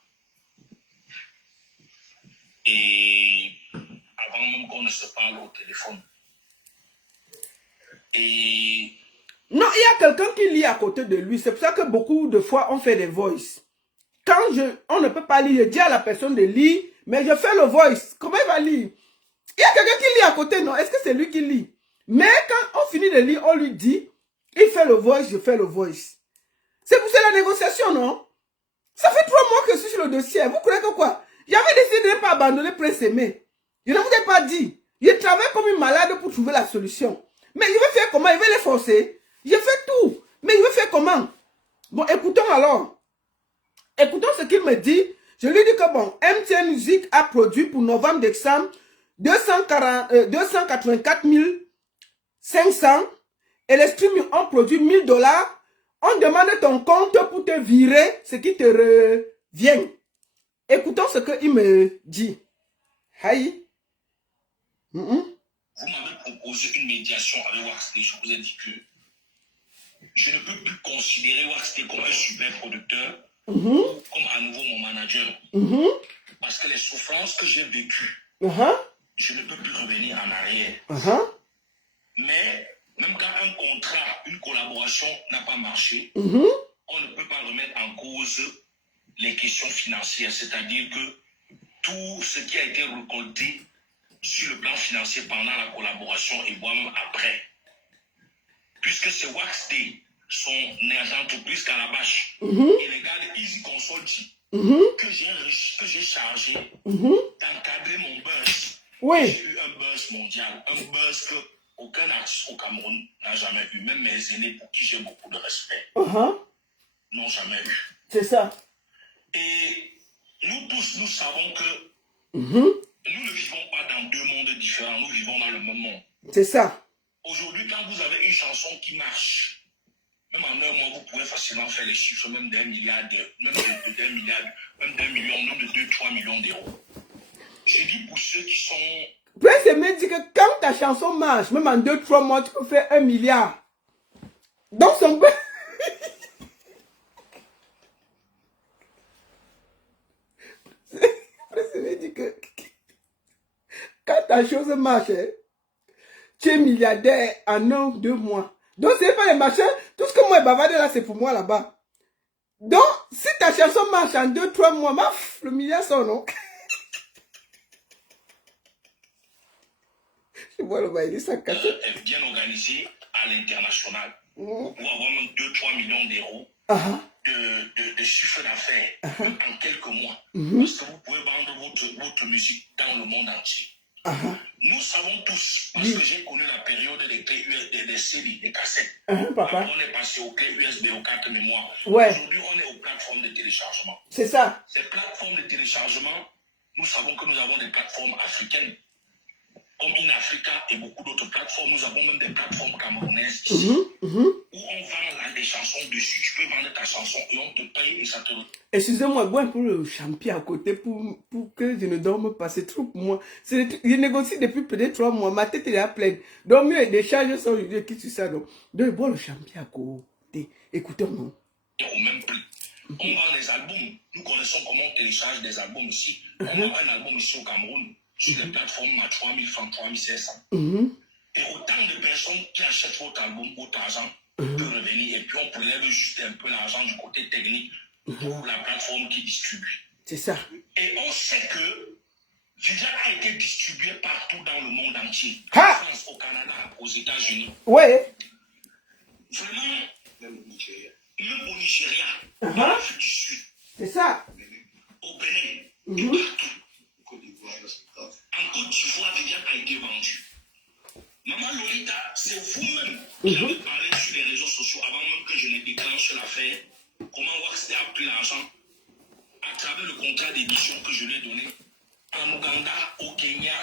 Et avant même qu'on ne se parle au téléphone. Et... Non, il y a quelqu'un qui lit à côté de lui. C'est pour ça que beaucoup de fois, on fait des voice. Quand on ne peut pas lire, je dis à la personne de lire, mais je fais le voice. Comment il va lire? Il y a quelqu'un qui lit à côté, non? Est-ce que c'est lui qui lit? Mais quand on finit de lire, on lui dit, il fait le voice, je fais le voice. C'est la négociation, non? Ça fait 3 mois que je suis sur le dossier. Vous croyez que quoi? J'avais décidé de ne pas abandonner Prince Aimé. Je ne vous ai pas dit. Je travaille comme une malade pour trouver la solution. Mais je vais faire comment? Je vais les forcer. Je fais tout. Mais je vais faire comment? Bon, écoutons alors. Écoutons ce qu'il me dit. Je lui dis que bon, MTN Music a produit pour novembre-décembre 284 500 et les streaming ont produit $1000. On demande ton compte pour te virer ce qui te revient. Écoutons ce qu'il me dit. Aïe. Vous m'avez proposé une médiation avec WaxD. Je vous ai dit que je ne peux plus considérer WaxD comme un super producteur ou comme à nouveau mon manager. Parce que les souffrances que j'ai vécues, je ne peux plus revenir en arrière. Mais même quand un contrat, une collaboration n'a pas marché, on ne peut pas remettre en cause les questions financières. C'est-à-dire que tout ce qui a été récolté sur le plan financier pendant la collaboration et voire même après, puisque c'est WaxD, son entreprise Calabash, et les gars de Easy Consulting, que j'ai chargé d'encadrer mon buzz. Oui. J'ai eu un buzz mondial, un buzz que aucun artiste au Cameroun n'a jamais eu, même mes aînés pour qui j'ai beaucoup de respect, n'ont jamais eu. C'est ça. Et nous tous, nous savons que nous ne vivons pas dans 2 mondes différents, nous vivons dans le même monde. C'est ça. Aujourd'hui, quand vous avez une chanson qui marche, même en 1 mois, vous pouvez facilement faire les chiffres, même d'1 milliard, même d'1 milliard, même d'1 million, même de 2-3 millions d'euros. Je dis pour ceux qui sont... Prince Aimé dit que quand ta chanson marche, même en 2-3 mois, tu peux faire 1 milliard. Donc son... Prince Aimé dit que quand ta chose marche, tu es milliardaire en 1 ou 2 mois. Donc c'est pas les machins, tout ce que moi bavardé là, c'est pour moi là-bas. Donc, si ta chanson marche en 2-3 mois, maf, le milliard sort, non? Je vois le bail, ça casse. Est bien organisée à l'international pour avoir même 2-3 millions d'euros de chiffre d'affaires en quelques mois. Parce que vous pouvez vendre votre musique dans le monde entier. Nous savons tous, parce que j'ai connu la période des clés USB, des séries, des cassettes. Papa. On est passé aux clés USB, aux cartes mémoire. Ouais. Aujourd'hui, on est aux plateformes de téléchargement. C'est ça. Ces plateformes de téléchargement, nous savons que nous avons des plateformes africaines, comme InAfrica et beaucoup d'autres plateformes. Nous avons même des plateformes camerounaises ici, où on vend là des chansons dessus. Tu peux vendre ta chanson et on te paye et ça te... Excusez-moi, bon pour le champion à côté pour que je ne dorme pas. C'est trop pour moi. Je négocie depuis peut-être 3 mois. Ma tête est à pleine. Donc, mieux, des charges sont qui sur ça. Donc, bon le champion à côté. Écoutez-moi. Au même prix. On vend les albums. Nous connaissons comment on télécharge des albums ici. On vend un album ici au Cameroun sur les plateformes à 3 000 francs, 3 500. Et autant de personnes qui achètent votre album, votre argent peut revenir. Et puis on prélève juste un peu l'argent du côté technique pour la plateforme qui distribue. C'est ça. Et on sait que Viviane a été distribué partout dans le monde entier. Ha! En France, au Canada, aux États-Unis. Ouais. Vraiment, même au Nigeria, en Afrique du Sud, C'est ça. au Bénin, et partout. En Côte d'Ivoire, Viviane a été vendue. Maman Lolita, c'est vous-même qui avez parlé sur les réseaux sociaux avant même que je ne déclenche l'affaire. Comment Waxday a pris l'argent à travers le contrat d'édition que je lui ai donné en Ouganda, au Kenya,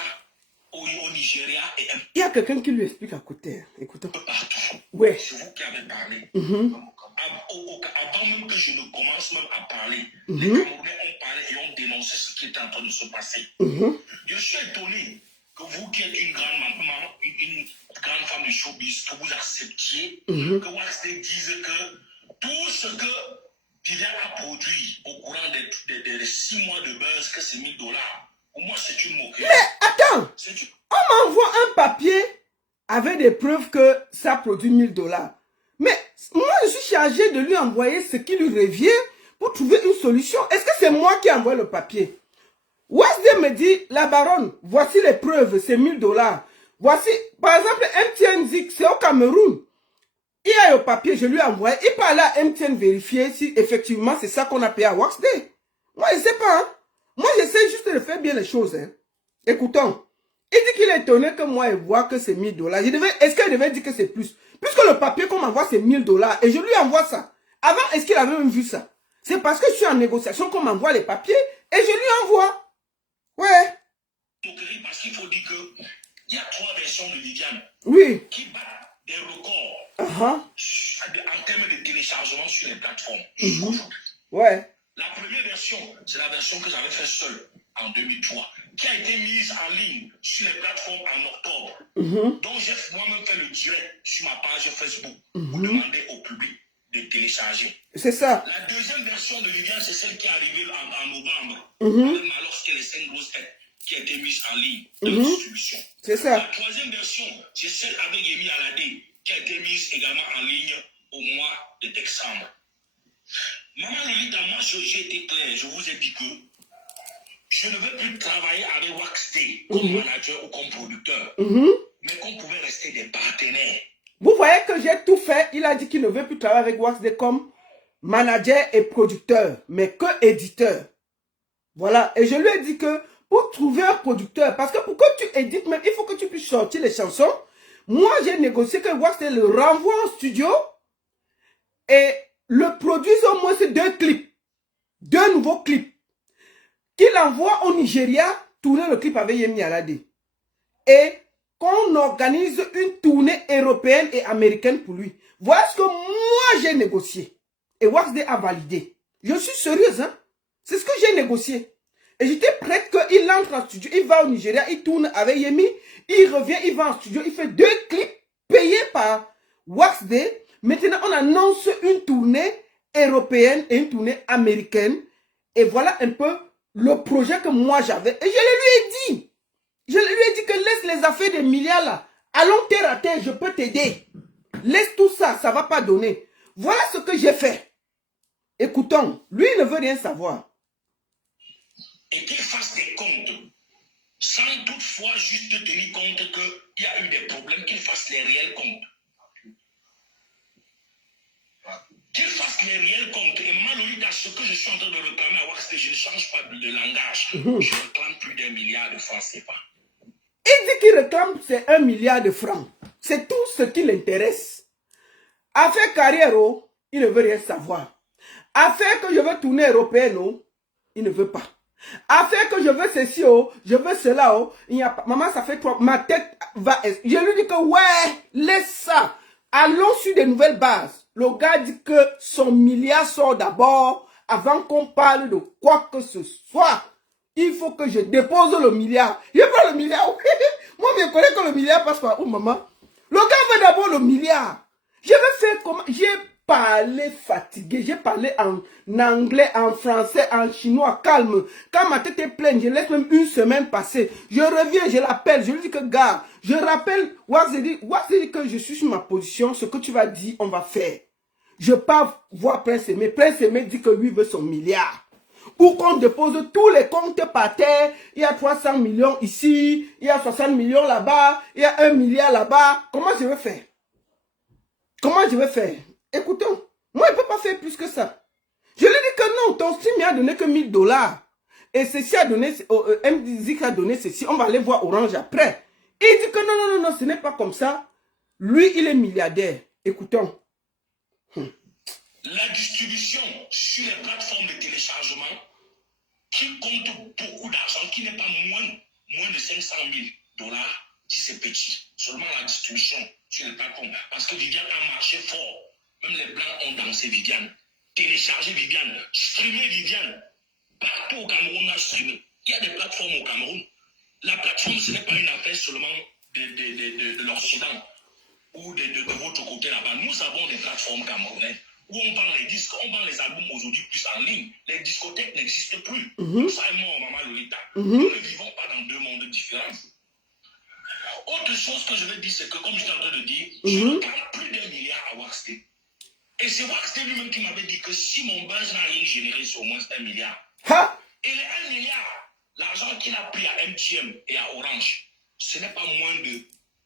au Nigeria et un Il y a quelqu'un qui lui explique à côté. Écoutons. peu partout. Ouais. C'est vous qui avez parlé. Avant même que je ne commence même à parler, les Camerounais ont parlé et ont dénoncé ce qui était en train de se passer. Je suis étonné que vous qui êtes une grande maman, une grande femme de showbiz, que vous acceptiez que Waxday dise que tout ce que Viviane a produit au courant des 6 mois de buzz, que c'est $1000. Pour moi, c'est une moquerie. Mais attends, on m'envoie un papier avec des preuves que ça produit $1000. Mais moi, je suis chargé de lui envoyer ce qui lui revient pour trouver une solution. Est-ce que c'est moi qui envoie le papier? Waxday me dit, la baronne, voici les preuves, c'est $1000. Voici, par exemple, MTN Zik, c'est au Cameroun. Il y a le papier, je lui ai envoyé. Il parle à MTN vérifier si effectivement c'est ça qu'on a payé à Waxday. Moi, je ne sais pas. Hein. Moi, j'essaie juste de faire bien les choses. Hein. Écoutons. Il dit qu'il est étonné que moi, il voit que c'est $1000. Est-ce qu'il devait dire que c'est plus? Puisque le papier qu'on m'envoie, c'est $1000. Et je lui envoie ça. Avant, est-ce qu'il avait même vu ça? C'est parce que je suis en négociation qu'on m'envoie les papiers et je lui envoie. Ouais. Parce qu'il faut dire qu'il y a 3 versions de Viviane. Oui. Qui battent des records en termes de téléchargement sur les plateformes. Ouais. La première version, c'est la version que j'avais fait seule en 2003, qui a été mise en ligne sur les plateformes en octobre. Donc j'ai moi-même fait le direct sur ma page Facebook pour demander au public de télécharger. C'est ça. La deuxième version de Viviane, c'est celle qui est arrivée en novembre, lorsqu'il y a les 5 grosses têtes qui a été mise en ligne dans la distribution. C'est ça. La troisième version, c'est celle avec Yemi Alade, qui a été mise également en ligne au mois de décembre. Maman Lolita, moi j'ai été clair, je vous ai dit que je ne veux plus travailler avec Waxday comme manager ou comme producteur, mais qu'on pouvait rester des partenaires. Vous voyez que j'ai tout fait. Il a dit qu'il ne veut plus travailler avec Waxday comme manager et producteur, mais que éditeur. Voilà. Et je lui ai dit que pour trouver un producteur, parce que pour que tu édites même, il faut que tu puisses sortir les chansons. Moi, j'ai négocié que Waxday le renvoie en studio et le produise au moins 2 clips. 2 nouveaux clips. Qu'il envoie au Nigeria tourner le clip avec Yemi Alade. Et qu'on organise une tournée européenne et américaine pour lui. Voilà ce que moi j'ai négocié. Et Waxday a validé. Je suis sérieuse, hein. C'est ce que j'ai négocié. Et j'étais prête qu'il entre en studio, il va au Nigeria, il tourne avec Yemi, il revient, il va en studio, il fait 2 clips payés par Waxday. Maintenant, on annonce une tournée européenne et une tournée américaine. Et voilà un peu le projet que moi j'avais. Et je le lui ai dit. Je lui ai dit que laisse les affaires des milliards là. Allons terre à terre, je peux t'aider. Laisse tout ça, ça ne va pas donner. Voilà ce que j'ai fait. Écoutons, lui il ne veut rien savoir. Et qu'il fasse des comptes, sans toutefois juste tenir compte qu'il y a eu des problèmes, qu'il fasse les réels comptes. Qu'il fasse les réels comptes. Et Malolita, ce que je suis en train de réclamer à Waxday, je ne change pas de langage. Je réclame plus d'1 milliard de francs CFA. Il dit qu'il réclame c'est 1 milliard de francs. C'est tout ce qui l'intéresse. Affaire carrière, oh, il ne veut rien savoir. Affaire que je veux tourner européenne, oh, il ne veut pas. Affaire que je veux ceci, oh, je veux cela, oh, il n'y a pas. Maman, ça fait 3. Ma tête va. Je lui dis que ouais, laisse ça. Allons sur de nouvelles bases. Le gars dit que son milliard sort d'abord avant qu'on parle de quoi que ce soit. Il faut que je dépose le milliard. Je prends le milliard. Moi, je connais que le milliard passe par où, maman? Le gars veut d'abord le milliard. Je vais faire comment? J'ai parlé fatigué. J'ai parlé en anglais, en français, en chinois, calme. Quand ma tête est pleine, je laisse même une semaine passer. Je reviens, je l'appelle, je lui dis que gars, je rappelle, Wax dit que je suis sur ma position, ce que tu vas dire, on va faire. Je pars voir Prince Aimé. Prince Aimé dit que lui veut son milliard. Ou qu'on dépose tous les comptes par terre. Il y a 300 millions ici, il y a 60 millions là-bas, il y a 1 milliard là-bas. Comment je vais faire? Comment je vais faire? Écoutons, moi je ne peux pas faire plus que ça. Je lui dis que non, ton stream a donné que 1000 $. Et ceci a donné, MDZ a donné ceci, on va aller voir Orange après. Il dit que non, non, non, non, ce n'est pas comme ça. Lui, il est milliardaire. Écoutons. La distribution sur les plateformes de téléchargement qui compte beaucoup d'argent, qui n'est pas moins de 500 000 $, si c'est petit. Seulement la distribution sur les plateformes. Parce que Viviane a marché fort. Même les Blancs ont dansé Viviane. Téléchargé Viviane. Streamer Viviane. Partout au Cameroun, on a streamé. Il y a des plateformes au Cameroun. La plateforme, ce n'est pas une affaire seulement de l'Occident ou de votre côté là-bas. Nous avons des plateformes camerounaises où on vend les disques, on vend les albums aujourd'hui plus en ligne. Les discothèques n'existent plus. Ça est mort, Maman Lolita. Nous ne vivons pas dans deux mondes différents. Autre chose que je veux dire, c'est que, comme je suis en train de dire, je ne prends plus d'1 milliard à Waxday. Et c'est Waxday lui-même qui m'avait dit que si mon buzz n'a rien généré, c'est au moins 1 milliard. Ha? Et les 1 milliard, l'argent qu'il a pris à MTM et à Orange, ce n'est pas moins de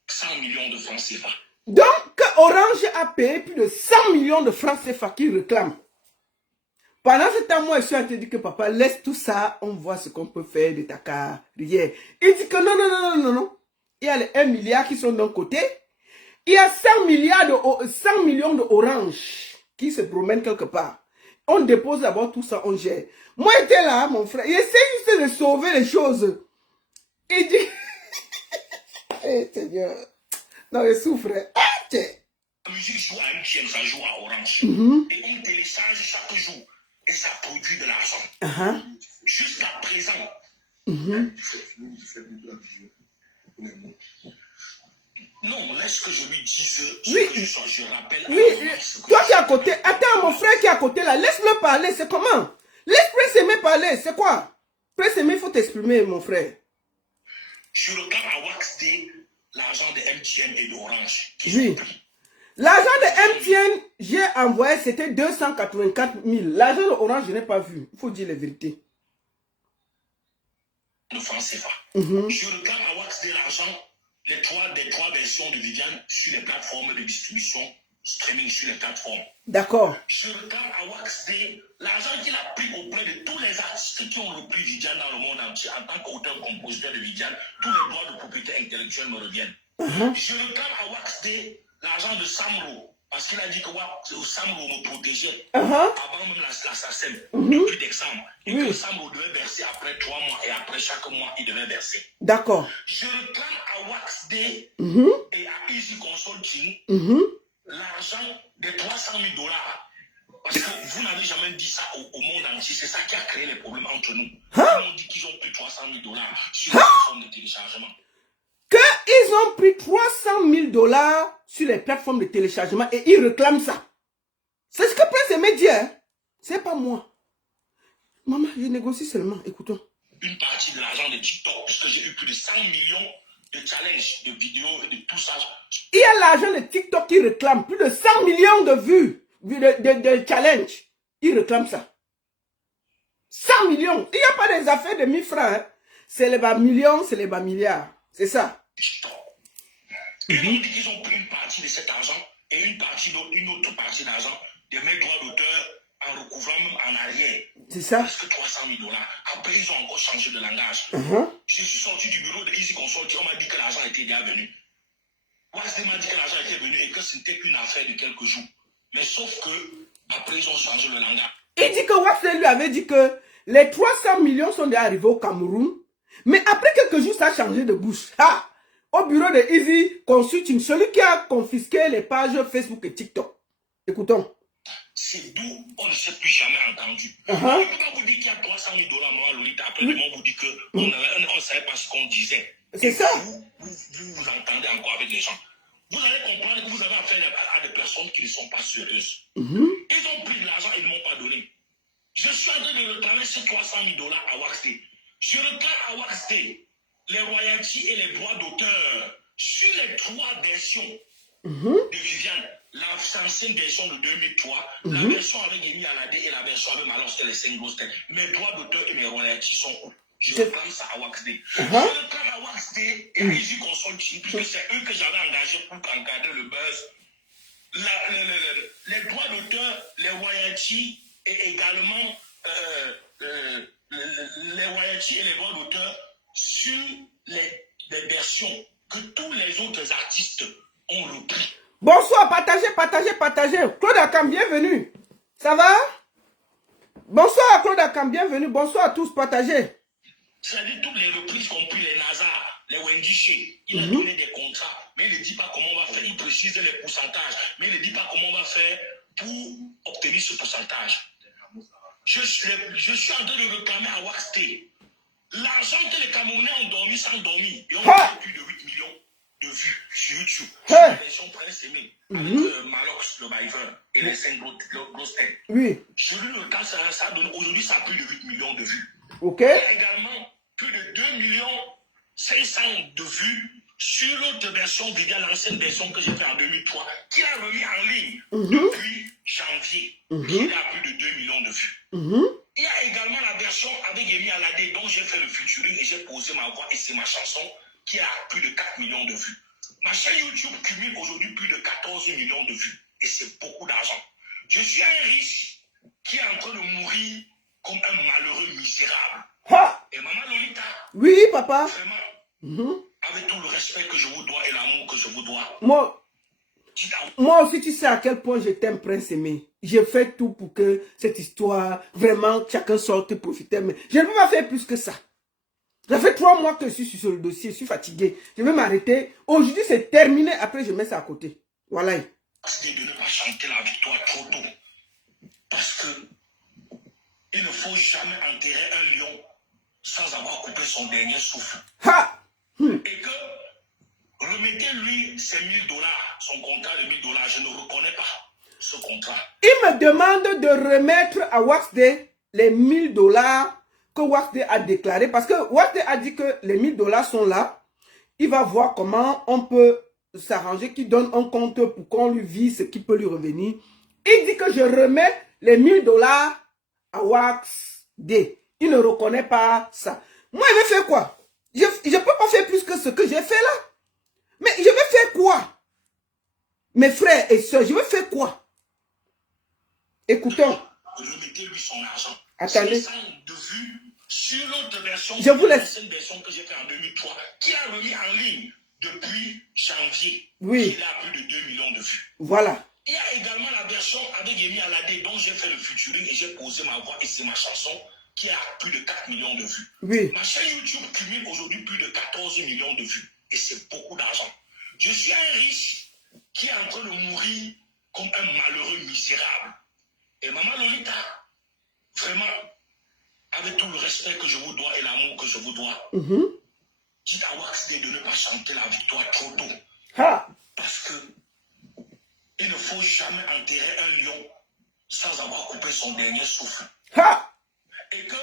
100 millions de francs CFA. Donc, Orange a payé plus de 100 millions de francs CFA qu'il réclame. Pendant ce temps, moi, je suis en train de dire que papa, laisse tout ça, on voit ce qu'on peut faire de ta carrière. Il dit que non, non, non, non, non, non. Il y a les 1 milliard qui sont d'un côté. Il y a 100 millions d'Orange qui se promènent quelque part. On dépose d'abord tout ça, on gère. Moi, j'étais là, mon frère. Il essaie juste de sauver les choses. Il dit... Eh, Seigneur. Non, il souffre. La musique joue à MTM, ça joue à Orange. Et on télécharge chaque jour. Et ça produit de l'argent. Jusqu'à présent. Non, laisse que je lui dise. Oui. Je rappelle. Oui, toi qui es à côté. Attends, mon frère qui est à côté là. Laisse-le parler. C'est comment? Laisse Prince Aimé parler. C'est quoi? Prince Aimé, il faut t'exprimer, mon frère. Je regarde à Waxday l'argent de MTN et d'Orange. Oui. L'argent de MTN, j'ai envoyé, c'était 284 000. L'argent de Orange, je n'ai pas vu. Il faut dire la vérité. De francs CFA. Je regarde à Waxday l'argent des trois versions de Viviane sur les plateformes de distribution, streaming sur les plateformes. D'accord. Je regarde à Waxday l'argent qu'il a pris auprès de tous les artistes qui ont repris Viviane dans le monde entier en tant qu'auteur-compositeur de Viviane. Tous les droits de propriété intellectuelle me reviennent. Je regarde à Waxday l'argent de Samro, parce qu'il a dit que Samro me protégeait avant même l'assassin depuis décembre. Et que Samro devait verser après 3 mois et après chaque mois, il devait verser. D'accord. Je reclame à Waxday et à Easy Consulting l'argent de 300 000 $. Parce que vous n'avez jamais dit ça au monde entier. C'est ça qui a créé les problèmes entre nous. Ils m'ont dit qu'ils ont pris 300 000 $ sur la plateforme de téléchargement. Qu'ils ont pris 300 000 $ sur les plateformes de téléchargement et ils réclament ça. C'est ce que Prince Aimé dit, hein? C'est pas moi. Maman, je négocie seulement. Écoutons. Une partie de l'argent de TikTok, puisque j'ai eu plus de 100 millions de challenges, de vidéos et de tout ça. Il y a l'argent de TikTok qui réclame plus de 100 millions de vues, de challenges. Ils réclament ça. 100 millions. Il n'y a pas des affaires de 1000 francs. Hein? C'est les bas millions, c'est les bas milliards. C'est ça. Ils ont dit qu'ils ont pris une partie de cet argent et une autre partie d'argent de mes droits d'auteur en recouvrant même en arrière. C'est ça. Presque 300 000 $. Après, ils ont encore changé de langage. Je suis sorti du bureau de Easy Consulting. On m'a dit que l'argent était déjà venu. Waxday m'a dit que l'argent était venu et que ce n'était qu'une affaire de quelques jours. Mais sauf que, après, ils ont changé le langage. Il dit que Waxday lui avait dit que les 300 millions sont déjà arrivés au Cameroun. Mais après quelques jours, ça a changé de bouche. Ah! Au bureau de Easy Consulting, celui qui a confisqué les pages Facebook et TikTok. Écoutons. C'est d'où on ne s'est plus jamais entendu. Je ne peux pas vous dire qu'il y a 300 000 $, moi, Lolita. Après, on vous dit qu'on ne savait pas ce qu'on disait. C'est ça. Vous entendez encore avec les gens. vous allez comprendre que vous avez affaire à des personnes qui ne sont pas sérieuses. Ils ont pris de l'argent et ils ne m'ont pas donné. Je suis en train de réclamer ces 300 000 $ à Waxday. Je réclame à Waxday les royalties et les droits d'auteur sur les 3 versions de Viviane. L'ancienne version de 2003, la version avec Yemi Alade et la version avec Malox et les 5 grosses têtes. Mes droits d'auteur et mes royalties sont où? Je réclame ça à Waxday. Je réclame à Waxday et à Easy Consulting, puisque c'est eux que j'avais engagés pour encadrer le buzz. Les droits d'auteur, les royalties et également les royalties et les droits d'auteur sur les versions que tous les autres artistes ont repris. Bonsoir, partagez, partagez, partagez. Claude Akam, bienvenue. Ça va? Bonsoir Claude Akam, bienvenue. Bonsoir à tous, partagez. C'est-à-dire toutes les reprises, compris les Nazar, les Wendy. Il a donné des contrats, mais il ne dit pas comment on va faire. Il précise les pourcentages, mais il ne dit pas comment on va faire pour obtenir ce pourcentage. Je suis en train de réclamer à Waxday l'argent que les Camerounais ont dormi sans dormir. Et on a plus de 8 millions de vues sur YouTube. Sur la version Prince Aimé, avec Malox, le Biver, et les 5 grosses têtes. Oui. Je lui quand ça donne, aujourd'hui, ça a plus de 8 millions de vues. Ok. Il y a également plus de 2 500 000 de vues sur l'autre version, l'ancienne version que j'ai fait en 2003, qui a remis en ligne depuis janvier, qui a plus de 2 millions de vues. Il y a également la version avec Yemi Alade, dont j'ai fait le featuring et j'ai posé ma voix et c'est ma chanson qui a plus de 4 millions de vues. Ma chaîne YouTube cumule aujourd'hui plus de 14 millions de vues et c'est beaucoup d'argent. Je suis un riche qui est en train de mourir comme un malheureux misérable. Ha! Et Maman Lolita, Oui, papa. Vraiment, avec tout le respect que je vous dois et l'amour que je vous dois, moi aussi, tu sais à quel point je t'aime, Prince Aimé. J'ai fait tout pour que cette histoire, vraiment, chacun sorte profiter. Mais je ne peux pas faire plus que ça. Ça fait 3 mois que je suis sur le dossier, je suis fatigué. Je vais m'arrêter. Aujourd'hui, c'est terminé. Après, je mets ça à côté. Voilà. C'est de ne pas chanter la victoire trop tôt. Parce que il ne faut jamais enterrer un lion sans avoir coupé son dernier souffle. Ha! Et que remettez-lui ses 1 000 $, son contrat de 1 000 $. Je ne reconnais pas ce contrat. Il me demande de remettre à Waxday les 1 000 $ que Waxday a déclaré. Parce que Waxday a dit que les 1 000 $ sont là. Il va voir comment on peut s'arranger, qu'il donne un compte pour qu'on lui vise ce qui peut lui revenir. Il dit que je remets les 1 000 $ à Waxday. Il ne reconnaît pas ça. Moi, il vais faire quoi? Je ne peux pas faire plus que ce que j'ai fait là. Mais je vais faire quoi? Mes frères et soeurs, je vais faire quoi? Écoutons. Remettez-lui son argent. Attendez. De vue sur l'autre version, je vous laisse. Une version que j'ai fait en 2003, qui a remis en ligne depuis janvier. Oui. Il a plus de 2 millions de vues. Voilà. Il y a également la version avec Yemi Alade, dont j'ai fait le featuring et j'ai posé ma voix et c'est ma chanson qui a plus de 4 millions de vues. Oui. Ma chaîne YouTube cumule aujourd'hui plus de 14 millions de vues et c'est beaucoup d'argent. Je suis un riche qui est en train de mourir comme un malheureux misérable. Et Maman Lolita, vraiment, avec tout le respect que je vous dois et l'amour que je vous dois, dites à Waxday de ne pas chanter la victoire trop tôt. Ha! Parce que il ne faut jamais enterrer un lion sans avoir coupé son dernier souffle. Ha! Et que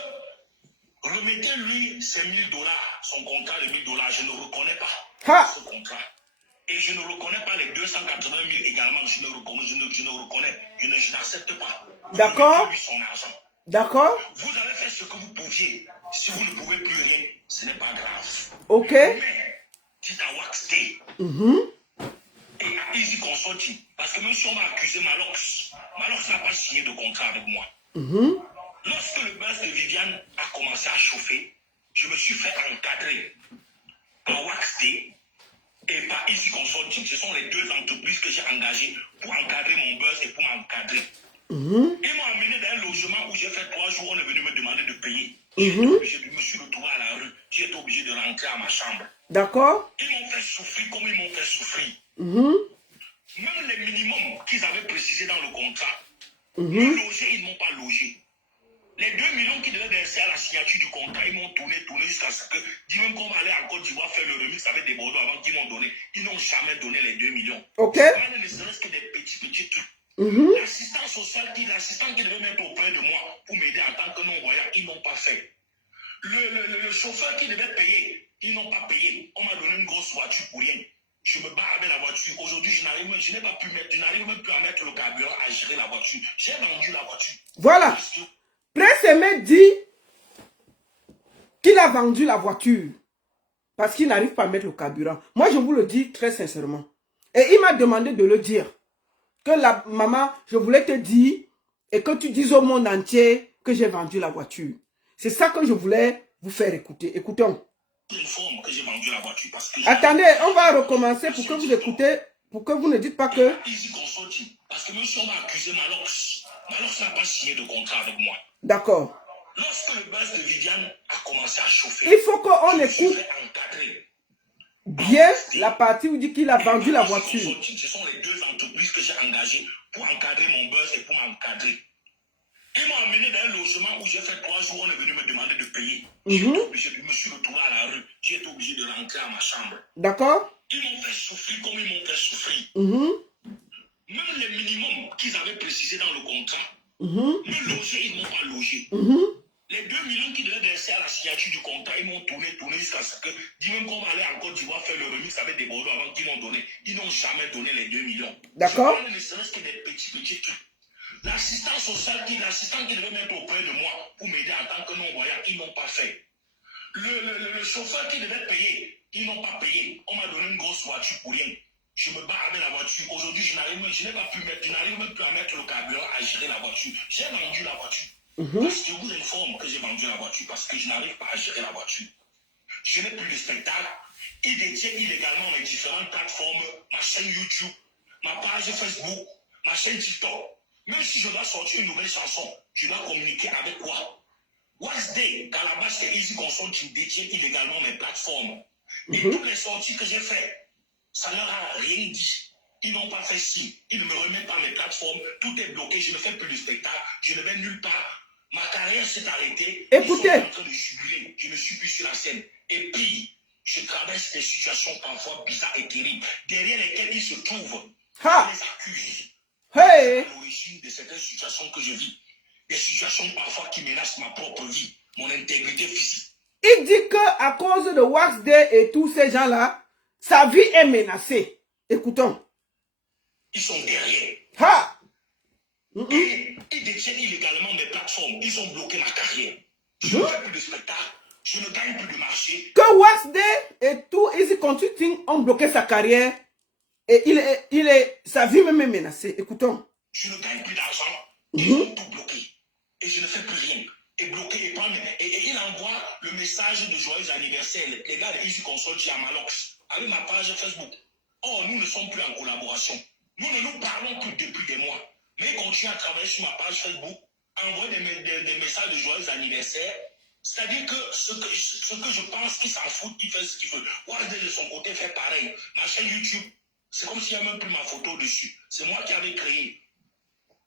remettez-lui ses 1 000 $, son contrat de 1 000 $. Je ne reconnais pas ce contrat. Et je ne reconnais pas les 280 000 également. Je n'accepte pas. D'accord. Remettez-lui son argent. D'accord. Vous avez fait ce que vous pouviez. Si vous ne pouvez plus rien, ce n'est pas grave. Ok. Mais dites à Waxday et à Easy Consulting, parce que même si on m'a accusé Malox n'a pas signé de contrat avec moi. Lorsque le buzz de Viviane a commencé à chauffer, je me suis fait encadrer par Waxday et par Easy Consulting. Ce sont les 2 entreprises que j'ai engagées pour encadrer mon buzz et pour m'encadrer. Ils m'ont amené dans un logement où j'ai fait 3 jours, on est venu me demander de payer. Je me suis retrouvé à la rue. J'ai été obligé de rentrer à ma chambre. D'accord. Ils m'ont fait souffrir comme ils m'ont fait souffrir. Même les minimums qu'ils avaient précisés dans le contrat, me loger, ils ne m'ont pas logé. Les 2 millions qui devaient verser à la signature du contrat, ils m'ont tourné jusqu'à ce que, dis même qu'on va aller en Côte d'Ivoire faire le remix avec des Bordeaux avant qu'ils m'ont donné. Ils n'ont jamais donné les 2 millions. Ok. Je ne serait-ce que des petits trucs. L'assistant social, l'assistant qui devait mettre auprès de moi pour m'aider en tant que non-voyant, ils n'ont pas fait. Le chauffeur qui devait payer, ils n'ont pas payé. On m'a donné une grosse voiture pour rien. Je me bats avec la voiture. Aujourd'hui, je n'arrive même plus à mettre le carburant à gérer la voiture. J'ai vendu la voiture. Voilà. Prince Aimé dit qu'il a vendu la voiture parce qu'il n'arrive pas à mettre le carburant. Moi, je vous le dis très sincèrement. Et il m'a demandé de le dire. Que la maman, je voulais te dire et que tu dises au monde entier que j'ai vendu la voiture. C'est ça que je voulais vous faire écouter. Écoutons. Que j'ai vendu la voiture parce que attendez, on va recommencer pour que vous écoutez, pour que vous ne dites pas que... Parce que même si on m'a accusé Malox n'a pas signé de contrat avec moi. D'accord. Lorsque le buzz de Viviane a commencé à chauffer, il faut qu'on écoute bien la partie où il dit qu'il a vendu la voiture. Ce sont les 2 entreprises que j'ai engagées pour encadrer mon buzz et pour m'encadrer. Ils m'ont amené dans un logement où j'ai fait 3 jours, on est venu me demander de payer. Je me suis retrouvé à la rue. J'ai été obligé de rentrer à ma chambre. D'accord. Ils m'ont fait souffrir comme ils m'ont fait souffrir. Même les minimums qu'ils avaient précisés dans le contrat, me loger, ils ne m'ont pas logé. Les 2 millions qui devaient verser à la signature du contrat, ils m'ont tourné jusqu'à ce que, dis même qu'on va aller en Côte d'Ivoire faire le remix avec des Bordeaux avant qu'ils m'ont donné. Ils n'ont jamais donné les 2 millions. D'accord. Je ne serait-ce que des petits trucs. L'assistant social, l'assistant qui devait mettre auprès de moi pour m'aider en tant que non-voyant, ils n'ont pas fait. Le chauffeur qui devait payer, ils n'ont pas payé. On m'a donné une grosse voiture pour rien. Je me bats avec la voiture. Aujourd'hui, je n'arrive même plus à mettre le carburant à gérer la voiture. J'ai vendu la voiture. Je vous informe que j'ai vendu la voiture parce que je n'arrive pas à gérer la voiture. Je n'ai plus de spectacle. Ils détiennent illégalement mes différentes plateformes, ma chaîne YouTube, ma page Facebook, ma chaîne TikTok. Même si je dois sortir une nouvelle chanson, je dois communiquer avec quoi? What's Day, Calabash et Easy Consulting détiennent illégalement mes plateformes. Et toutes les sorties que j'ai faites, ça ne leur a rien dit. Ils n'ont pas fait signe. Ils ne me remettent pas mes plateformes. Tout est bloqué. Je ne fais plus de spectacle. Je ne vais nulle part. Ma carrière s'est arrêtée. Écoutez. Ils sont en train de jubiler. Je ne suis plus sur la scène. Et puis, je traverse des situations parfois bizarres et terribles, derrière lesquelles ils se trouvent. Ha. Je les accuse. Hey. À l'origine de certaines situations que je vis. Des situations parfois qui menacent ma propre vie, mon intégrité physique. Il dit qu'à cause de Wax Day et tous ces gens-là, sa vie est menacée. Écoutons. Ils sont derrière. Ha! Et ils détiennent illégalement mes plateformes. Ils ont bloqué ma carrière. Je ne fais plus de spectacle. Je ne gagne plus de marché. Que Wax Day et tout Easy Consulting ont bloqué sa carrière et sa vie même est menacée. Écoutons. Je ne gagne plus d'argent. Ils ont tout bloqué. Et je ne fais plus rien. Et bloqué et il envoie le message de joyeux anniversaire. Les gars de Easy Consulting à Malox avec ma page Facebook. Oh, nous ne sommes plus en collaboration. Nous ne nous parlons plus depuis des mois. Mais ils continuent à travailler sur ma page Facebook, envoyer des messages de joyeux anniversaire. C'est-à-dire que ce que je pense qu'ils s'en foutent, ils font ce qu'ils veulent. Wardé de son côté fait pareil. Ma chaîne YouTube, c'est comme s'il n'y avait même plus ma photo dessus. C'est moi qui avais créé.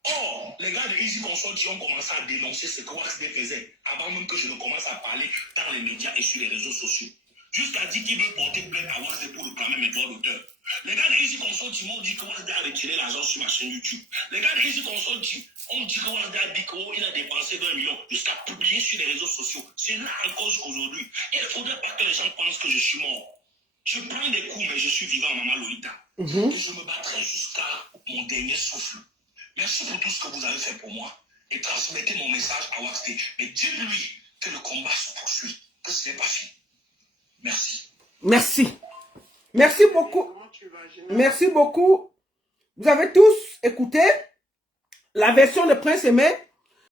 Or, les gars de Easy Consulting ont commencé à dénoncer ce que Waxday faisait, avant même que je ne commence à parler dans les médias et sur les réseaux sociaux. Jusqu'à dire qu'ils veulent porter plainte à Waxday pour réclamer mes droits d'auteur. Les gars de Easy Consulting m'ont dit que Waxday a retiré l'argent sur ma chaîne YouTube. Les gars de Easy Consulting ont dit que Waxday a dit qu'il a dépensé 20 millions jusqu'à publier sur les réseaux sociaux. C'est là en cause qu'aujourd'hui, il ne faudrait pas que les gens pensent que je suis mort. Je prends des coups, mais je suis vivant, Maman Lolita. Et je me battrai jusqu'à mon dernier souffle. Merci pour tout ce que vous avez fait pour moi. Et transmettez mon message à Waxday. Mais dites-lui que le combat se poursuit, que ce n'est pas fini. Merci. Merci. Merci beaucoup. Merci beaucoup. Vous avez tous écouté la version de Prince Aimé.